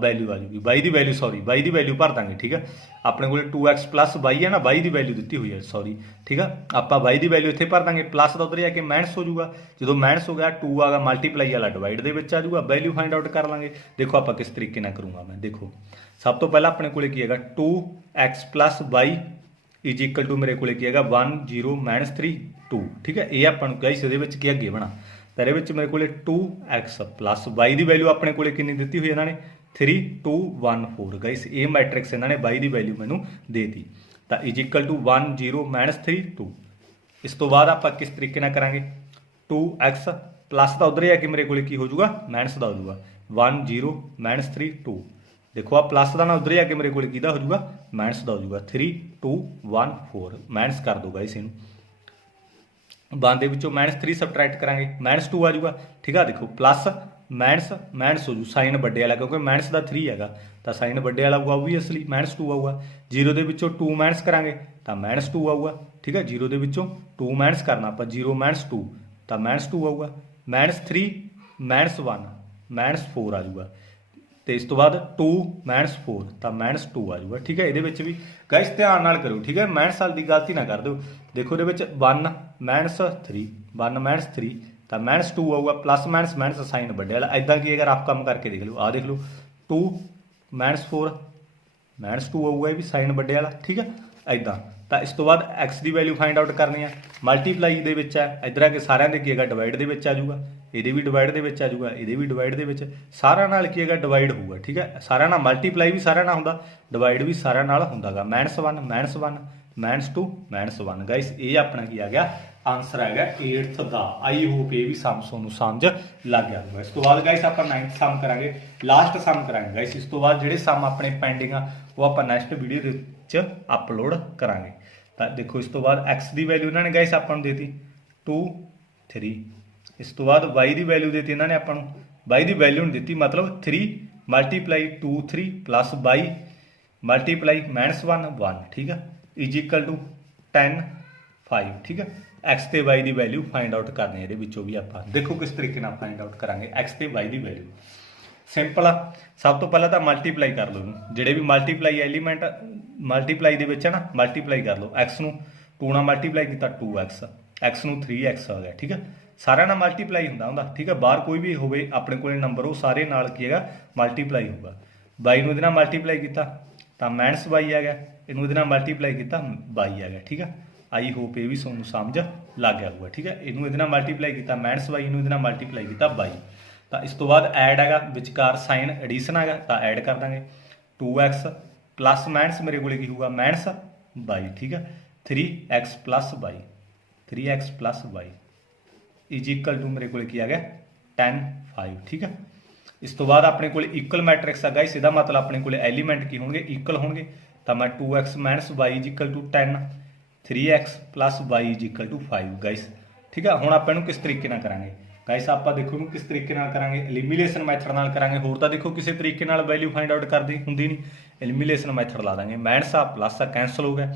ਵੈਲਿਊ ਆ ਜੂਗੀ y ਦੀ ਵੈਲਿਊ y ਦੀ ਵੈਲਿਊ ਭਰ ਦਾਂਗੇ ਠੀਕ ਆ ਆਪਣੇ ਕੋਲੇ 2x plus y ਹੈ ਨਾ y ਦੀ ਵੈਲਿਊ ਦਿੱਤੀ ਹੋਈ ਹੈ ਠੀਕ ਆ ਆਪਾਂ y ਦੀ ਵੈਲਿਊ ਇੱਥੇ ਭਰ ਦਾਂਗੇ ਪਲੱਸ ਦਾ ਉਧਰ ਆ ਕੇ ਮਾਈਨਸ ਹੋ ਜਾਊਗਾ ਜਦੋਂ ਮਾਈਨਸ ਹੋ ਗਿਆ 2 ਆਗਾ ਮਲਟੀਪਲਾਈ ਵਾਲਾ ਡਿਵਾਈਡ ਦੇ ਵਿੱਚ ਆ ਜਾਊਗਾ ਵੈਲਿਊ ਫਾਈਂਡ ਆਊਟ ਕਰ ਲਾਂਗੇ ਦੇਖੋ ਆਪਾਂ ਕਿਸ ਤਰੀਕੇ ਨਾਲ ਕਰੂੰਗਾ ਮੈਂ ਦੇਖੋ ਸਭ ਤੋਂ ਪਹਿਲਾਂ ਆਪਣੇ ਕੋਲੇ ਕੀ ਹੈਗਾ 2x plus y is equal to ਮੇਰੇ ਕੋਲੇ ਕੀ ਹੈਗਾ 1 0 -3 2 ਠੀਕ ਹੈ ਇਹ ਆਪਾਂ ਨੂੰ ਗਾਇਸ ਇਹਦੇ ਵਿੱਚ ਕੀ ਹੈ ਗਿਵਨ ਤਾਂ ਇਹਦੇ ਵਿੱਚ ਮੇਰੇ ਕੋਲੇ 2x plus y ਦੀ ਵੈਲਿਊ ਆਪਣੇ ਕੋਲੇ ਕਿੰਨੀ ਦਿੱਤੀ ਹੋਈ ਇਹਨਾਂ ਨੇ 3 2 1 4 ਗਾਇਸ ਇਹ ਮੈਟ੍ਰਿਕਸ ਇਹਨਾਂ ਨੇ y ਦੀ ਵੈਲਿਊ ਮੈਨੂੰ ਦੇਤੀ ਤਾਂ ਇਜ਼ ਇਕੁਅਲ ਟੂ 1 0 -3 2 ਇਸ ਤੋਂ ਬਾਅਦ ਆਪਾਂ ਕਿਸ ਤਰੀਕੇ ਨਾਲ ਕਰਾਂਗੇ 2x ਪਲੱਸ ਦਾ ਉਧਰ ਹੀ ਆ ਕਿ ਮੇਰੇ ਕੋਲੇ ਕੀ ਹੋ ਜਾਊਗਾ ਮਾਈਨਸ ਦਾ ਹੋ ਜਾਊਗਾ 1 0 -3 2 ਦੇਖੋ ਆ ਪਲੱਸ ਦਾ ਨਾ ਉਧਰ ਹੀ ਆ ਕੇ ਮੇਰੇ ਕੋਲੇ ਕਿਹਦਾ ਹੋ ਜਾਊਗਾ ਮਾਈਨਸ ਦਾ ਹੋ ਜਾਊਗਾ 3 2 1 4 ਮਾਈਨਸ ਕਰ ਦੋ ਗਾਇਸ ਇਹਨੂੰ 1 ਦੇ ਵਿੱਚੋਂ -3 ਸਬਟਰੈਕਟ ਕਰਾਂਗੇ -2 ਆ ਜਾਊਗਾ ਠੀਕ ਆ ਦੇਖੋ ਪਲੱਸ ਮਾਈਨਸ ਹੋ ਜੂ ਸਾਈਨ ਵੱਡੇ ਵਾਲਾ ਕਿਉਂਕਿ ਮਾਈਨਸ ਦਾ 3 ਹੈਗਾ ਤਾਂ ਸਾਈਨ ਵੱਡੇ ਵਾਲਾ ਆਊਗਾ ਓਬਵੀਅਸਲੀ -2 ਆਊਗਾ 0 ਦੇ ਵਿੱਚੋਂ 2 ਮਾਈਨਸ ਕਰਾਂਗੇ ਤਾਂ -2 ਆਊਗਾ ਠੀਕ ਹੈ 0 ਦੇ ਵਿੱਚੋਂ 2 ਮਾਈਨਸ ਕਰਨਾ ਆਪਾਂ 0 -2 ਤਾਂ -2 ਆਊਗਾ -3 -1 -4 ਆ ਜਾਊਗਾ ਤੇ ਇਸ ਤੋਂ ਬਾਅਦ 2 -4 ਤਾਂ -2 ਆ ਜਾਊਗਾ ਠੀਕ ਹੈ ਇਹਦੇ ਵਿੱਚ ਵੀ ਗਾਇਸ ਧਿਆਨ ਨਾਲ ਕਰੋ ਠੀਕ ਹੈ ਮਾਈਨਸ ਵਾਲੀ ਦੀ ਗਲਤੀ ਨਾ ਕਰ ਦਿਓ ਦੇਖੋ ਇਹਦੇ ਵਿੱਚ 1 -3 1 -3 ਤਾਂ -2 ਆਊਗਾ, ਪਲੱਸ ਮਾਈਨਸ ਸਾਈਨ ਵੱਡੇ ਵਾਲਾ। ਇਦਾਂ ਕੀ ਅਗਰ ਆਪ ਕੰਮ ਕਰਕੇ ਦੇਖ ਲਓ, ਆਹ ਦੇਖ ਲਓ 2 -4 -2 ਆਊਗਾ, ਇਹ ਵੀ ਸਾਈਨ ਵੱਡੇ ਵਾਲਾ, ਠੀਕ ਹੈ ਇਦਾਂ। ਤਾਂ ਇਸ ਤੋਂ ਬਾਅਦ x ਦੀ ਵੈਲਿਊ ਫਾਈਂਡ ਆਊਟ ਕਰਨੀ ਆ, ਮਲਟੀਪਲਾਈ ਦੇ ਵਿੱਚ ਹੈ, ਇੱਧਰ ਆ ਕੇ ਸਾਰਿਆਂ ਦੇ ਕੀ ਹੈਗਾ ਡਿਵਾਈਡ ਦੇ ਵਿੱਚ ਆ ਜਾਊਗਾ, ਇਹਦੇ ਵੀ ਡਿਵਾਈਡ ਦੇ ਵਿੱਚ ਆ ਜਾਊਗਾ, ਇਹਦੇ ਵੀ ਡਿਵਾਈਡ ਦੇ ਵਿੱਚ, ਸਾਰਿਆਂ ਨਾਲ ਕੀ ਹੈਗਾ ਡਿਵਾਈਡ ਹੋਊਗਾ, ਠੀਕ ਹੈ। ਸਾਰਿਆਂ ਨਾਲ ਮਲਟੀਪਲਾਈ ਵੀ ਸਾਰਿਆਂ ਨਾਲ ਹੁੰਦਾ, ਡਿਵਾਈਡ ਵੀ ਸਾਰਿਆਂ ਨਾਲ ਹੁੰਦਾਗਾ। -1 -2 -1 ਗਾਇਸ, ਇਹ ਆਪਣਾ ਕੀ ਆ ਗਿਆ ਆਨਸਰ ਹੈਗਾ 8th ਦਾ। ਆਈ ਹੋਪ ਇਹ ਵੀ ਸਮ ਤੁਹਾਨੂੰ ਸਮਝ ਲੱਗ ਗਿਆ ਹੋਊਗਾ। ਇਸ ਤੋਂ ਬਾਅਦ ਗਾਇਸ ਆਪਾਂ 9th ਸਮ ਕਰਾਂਗੇ, ਲਾਸਟ ਸਮ ਕਰਾਂਗੇ ਗਾਇਸ। ਇਸ ਤੋਂ ਬਾਅਦ ਜਿਹੜੇ ਸਮ ਆਪਣੇ ਪੈਂਡਿੰਗ ਆ ਉਹ ਆਪਾਂ ਨੈਕਸਟ ਵੀਡੀਓ ਦੇ ਵਿੱਚ ਅਪਲੋਡ ਕਰਾਂਗੇ। ਤਾਂ ਦੇਖੋ ਇਸ ਤੋਂ ਬਾਅਦ x ਦੀ ਵੈਲਿਊ ਇਹਨਾਂ ਨੇ ਗਾਇਸ ਆਪਾਂ ਨੂੰ ਦੇਤੀ 2 3। ਇਸ ਤੋਂ ਬਾਅਦ y ਦੀ ਵੈਲਿਊ ਦੇਤੀ ਇਹਨਾਂ ਨੇ ਆਪਾਂ ਨੂੰ, y ਦੀ ਵੈਲਿਊ ਨਹੀਂ ਦਿੱਤੀ, ਮਤਲਬ 3 ਮਲਟੀਪਲਾਈ 2 3 ਪਲੱਸ y ਮਲਟੀਪਲਾਈ -1 1, ਠੀਕ ਆ, ਇਜ਼ ਇਕਲ ਟੂ 10 5, ਠੀਕ ਆ। x ਤੇ y ਦੀ ਵੈਲਿਊ ਫਾਈਂਡ ਆਊਟ ਕਰਨੀ, ਇਹਦੇ ਵਿੱਚੋਂ ਵੀ ਆਪਾਂ ਦੇਖੋ ਕਿਸ ਤਰੀਕੇ ਨਾਲ ਫਾਈਂਡ ਆਊਟ ਕਰਾਂਗੇ x ਤੇ y ਦੀ ਵੈਲਿਊ। ਸਿੰਪਲ ਆ, ਸਭ ਤੋਂ ਪਹਿਲਾਂ ਤਾਂ ਮਲਟੀਪਲਾਈ ਕਰ ਲਓ ਇਹਨੂੰ, ਜਿਹੜੇ ਵੀ ਮਲਟੀਪਲਾਈ ਐਲੀਮੈਂਟ ਮਲਟੀਪਲਾਈ ਦੇ ਵਿੱਚ ਹੈ ਨਾ, ਮਲਟੀਪਲਾਈ ਕਰ ਲਓ। x ਨੂੰ 2 ਨਾਲ ਮਲਟੀਪਲਾਈ ਕੀਤਾ 2x, x ਨੂੰ 3x ਆ ਗਿਆ, ਠੀਕ ਹੈ। ਸਾਰਿਆਂ ਨਾਲ ਮਲਟੀਪਲਾਈ ਹੁੰਦਾ, ਠੀਕ ਹੈ। ਬਾਹਰ ਕੋਈ ਵੀ ਹੋਵੇ ਆਪਣੇ ਕੋਲੇ ਨੰਬਰ, ਉਹ ਸਾਰੇ ਨਾਲ ਕੀ ਹੈਗਾ ਮਲਟੀਪਲਾਈ ਹੋਊਗਾ। y ਨੂੰ ਇਹਦੇ ਨਾਲ ਮਲਟੀਪਲਾਈ ਕੀਤਾ ਤਾਂ -y ਆ ਗਿਆ, ਇਹਨੂੰ ਇਹਦੇ ਨਾਲ ਮਲਟੀਪਲਾਈ ਕੀਤਾ y ਆ ਗਿਆ, ਠੀਕ ਹੈ। ਆਈ ਹੋਪ ਇਹ ਵੀ ਤੁਹਾਨੂੰ ਸਮਝ ਲੱਗ ਗਿਆ ਹੋਊਗਾ, ਠੀਕ ਹੈ। ਇਹਨੂੰ ਇਹਦੇ ਨਾਲ ਮਲਟੀਪਲਾਈ ਕੀਤਾ -y, ਇਹਨੂੰ ਇਹਦੇ ਨਾਲ ਮਲਟੀਪਲਾਈ ਕੀਤਾ y। ਤਾਂ ਇਸ ਤੋਂ ਬਾਅਦ ਐਡ ਹੈਗਾ, ਵਿਚਕਾਰ ਸਾਈਨ ਐਡੀਸ਼ਨ ਹੈਗਾ, ਤਾਂ ਐਡ ਕਰ ਦਾਂਗੇ 2x ਪਲੱਸ ਮਾਈਨਸ ਮੇਰੇ ਕੋਲੇ ਕੀ ਹੋਊਗਾ -y, ਠੀਕ ਹੈ। 3x plus y 3x plus y is ਇਕਲ to ਮੇਰੇ ਕੋਲੇ ਕੀ ਆ ਗਿਆ 10 5, ਠੀਕ ਹੈ। ਇਸ ਤੋਂ ਬਾਅਦ ਆਪਣੇ ਕੋਲੇ ਇਕੁਅਲ ਮੈਟ੍ਰਿਕਸ ਆ ਗਾਇਸ, ਇਹਦਾ ਮਤਲਬ ਆਪਣੇ ਕੋਲੇ ਐਲੀਮੈਂਟ ਕੀ ਹੋਣਗੇ ਇਕੁਅਲ ਹੋਣਗੇ। ਤਾਂ ਮੈਂ 2x y is ਇਕਲ to 10 3x plus y is ਇਕਲ to 5 guys, ਠੀਕ ਹੈ। ਹੁਣ ਆਪਾਂ ਇਹਨੂੰ ਕਿਸ ਤਰੀਕੇ ਨਾਲ ਕਰਾਂਗੇ ਗਾਇਸ, ਆਪਾਂ ਦੇਖੋ ਇਹਨੂੰ ਕਿਸ ਤਰੀਕੇ ਨਾਲ ਕਰਾਂਗੇ, ਐਲੀਮੀਨੇਸ਼ਨ ਮੈਥਡ ਨਾਲ ਕਰਾਂਗੇ। ਹੋਰ ਤਾਂ ਦੇਖੋ ਕਿਸੇ ਤਰੀਕੇ ਨਾਲ ਵੈਲਿਊ ਫਾਈਂਡ ਆਊਟ ਕਰਦੀ ਹੁੰਦੀ ਨਹੀਂ, ਐਲੀਮੀਨੇਸ਼ਨ ਮੈਥਡ ਲਾ ਦਾਂਗੇ। ਮਾਈਨਸ ਆ ਪਲੱਸ ਆ ਕੈਂਸਲ ਹੋ ਗਿਆ,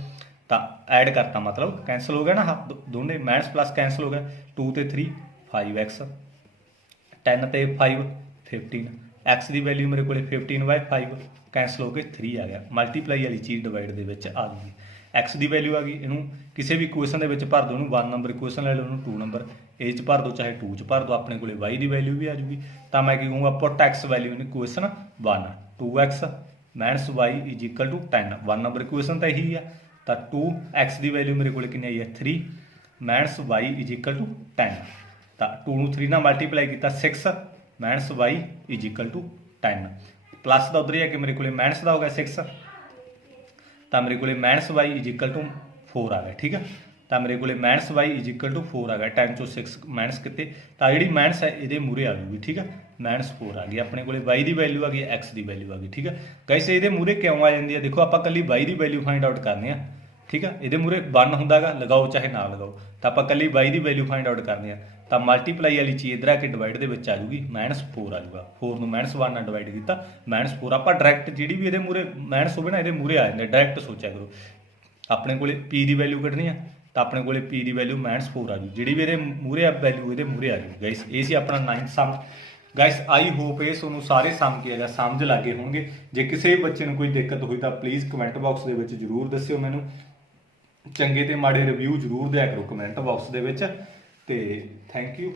ਤਾਂ ਐਡ ਕਰਤਾ ਮਤਲਬ ਕੈਂਸਲ ਹੋ ਗਿਆ ਨਾ, ਦੋਨੇ ਮਾਈਨਸ ਪਲੱਸ ਕੈਂਸਲ ਹੋ ਗਿਆ। 2 ਤੇ 3 5x, 10 ਤੇ 5 15, x ਦੀ ਵੈਲਿਊ ਮੇਰੇ ਕੋਲੇ 15/5 ਕੈਂਸਲ ਹੋ ਕੇ 3 ਆ ਗਿਆ। ਮਲਟੀਪਲਾਈ ਵਾਲੀ ਚੀਜ਼ ਡਿਵਾਈਡ ਦੇ ਵਿੱਚ ਆ ਗਈ, x ਦੀ ਵੈਲਿਊ ਆ ਗਈ। ਇਹਨੂੰ ਕਿਸੇ ਵੀ ਇਕੁਏਸ਼ਨ ਦੇ ਵਿੱਚ ਭਰ ਦਿਓ, ਉਹਨੂੰ 1 ਨੰਬਰ ਇਕੁਏਸ਼ਨ ਲੈ ਲਓ, ਉਹਨੂੰ 2 ਨੰਬਰ a 'ਚ ਭਰ ਦਿਓ, ਚਾਹੇ 2 'ਚ ਭਰ ਦਿਓ, ਆਪਣੇ ਕੋਲੇ y ਦੀ ਵੈਲਿਊ ਵੀ ਆ ਜੂਗੀ। ਤਾਂ ਮੈਂ ਕੀ ਕਹੂੰਗਾ put x value in equation 1, 2x y is ਇਕਲ to 10, 1 number equation ਤਾਂ ਇਹੀ ਆ। ਤਾਂ 2x ਦੀ ਵੈਲਿਊ ਮੇਰੇ ਕੋਲੇ ਕਿੰਨੀ ਆਈ ਹੈ 3 y ਇਜ਼ ਇਕਲ ਟੂ 10। ਤਾਂ 2 ਨੂੰ 3 ਨਾਲ ਮਲਟੀਪਲਾਈ ਕੀਤਾ 6 y ਇਜ਼ ਇਕਲ ਟੂ 10, ਪਲੱਸ ਦਾ ਉਧਰ ਹੀ ਆ ਕਿ ਮੇਰੇ ਕੋਲੇ ਮਾਈਨਸ ਦਾ ਹੋ ਗਿਆ 6, ਤਾਂ ਮੇਰੇ ਕੋਲੇ -y ਇਜ਼ ਇਕਲ ਟੂ 4 ਆ ਗਿਆ, ਠੀਕ ਹੈ। ਤਾਂ ਮੇਰੇ ਕੋਲੇ -y ਇਜ਼ ਇਕਲ ਟੂ 4 ਆ ਗਿਆ, 10 ਚੋਂ 6 ਮਾਈਨਸ ਕਿਤੇ, ਤਾਂ ਜਿਹੜੀ ਮਾਈਨਸ ਹੈ ਇਹਦੇ ਮੂਹਰੇ ਆ ਜੂਗੀ, ਠੀਕ ਹੈ। -4 ਆ ਗਈ, ਆਪਣੇ ਕੋਲੇ y ਦੀ ਵੈਲਿਊ ਆ ਗਈ, x ਦੀ ਵੈਲਿਊ ਆ ਗਈ, ਠੀਕ ਹੈ। ਗਾਇਸ ਇਹਦੇ ਮੂਹਰੇ ਕਿਉਂ ਆ ਜਾਂਦੀ ਹੈ, ਦੇਖੋ ਆਪਾਂ ਕੱਲੀ y ਦੀ ਵੈਲਿਊ ਫਾਈਂਡ ਆਊਟ ਕਰਨੀ ਆ, ਠੀਕ ਹੈ। ਇਹਦੇ ਮੂਹਰੇ 1 ਹੁੰਦਾਗਾ, ਲਗਾਓ ਚਾਹੇ ਨਾ ਲਗਾਓ, ਤਾਂ ਆਪਾਂ ਕੱਲੀ y ਦੀ ਵੈਲਿਊ ਫਾਈਂਡ ਆਊਟ ਕਰਨੀ ਆ। ਤਾਂ ਮਲਟੀਪਲਾਈ ਵਾਲੀ ਚੀਜ਼ ਇੱਧਰ ਆ ਕੇ ਡਿਵਾਈਡ ਦੇ ਵਿੱਚ ਆ ਜੂਗੀ, -4 ਆ ਜੂਗਾ। 4 ਨੂੰ -1 ਨਾਲ ਡਿਵਾਈਡ ਕੀਤਾ -4। ਆਪਾਂ ਡਾਇਰੈਕਟ ਜਿਹੜੀ ਵੀ ਇਹਦੇ ਮੂਹਰੇ ਮਾਈਨਸ ਹੋਵੇ ਨਾ, ਇਹਦੇ ਮੂਹਰੇ ਆ ਜਾਂਦੇ, ਡਾਇਰੈਕਟ ਸੋਚਿਆ ਕਰੋ। ਆਪਣੇ ਕੋਲੇ p ਦੀ ਵੈਲਿਊ ਕੱਢਣੀ ਆ, ਤਾਂ ਆਪਣੇ ਕੋਲੇ p ਦੀ ਵੈਲਿਊ -4 ਆ ਜੂ, ਜਿਹੜੀ ਵੀ ਇਹਦੇ ਮੂਹਰੇ ਆ ਵੈਲਿਊ ਇਹਦੇ ਮੂਹਰੇ ਆ ਜੂ ਗਾਇਸ। ਇਹ ਸੀ ਆਪਣਾ 9th sum guys. I hope ਇਹ ਤੁਹਾਨੂੰ ਸਾਰੇ ਸਮ ਕੀ ਹੈਗਾ ਸਮਝ ਲੱਗੇ ਹੋਣਗੇ। ਜੇ ਕਿਸੇ ਵੀ ਬੱਚੇ ਨੂੰ ਕੋਈ ਦਿੱਕਤ ਹੋਈ ਤਾਂ ਪਲੀਜ਼ ਕਮੈਂਟ ਬਾਕਸ ਦੇ ਵਿੱਚ ਜ਼ਰੂਰ ਦੱਸਿਓ ਮੈਨੂੰ। ਚੰਗੇ ਤੇ ਮਾੜੇ ਰਿਵਿਊ ਜ਼ਰੂਰ ਦਿਆ ਕਰੋ ਕਮੈਂਟ ਬਾਕਸ ਦੇ ਵਿੱਚ। ਤੇ ਥੈਂਕ ਯੂ।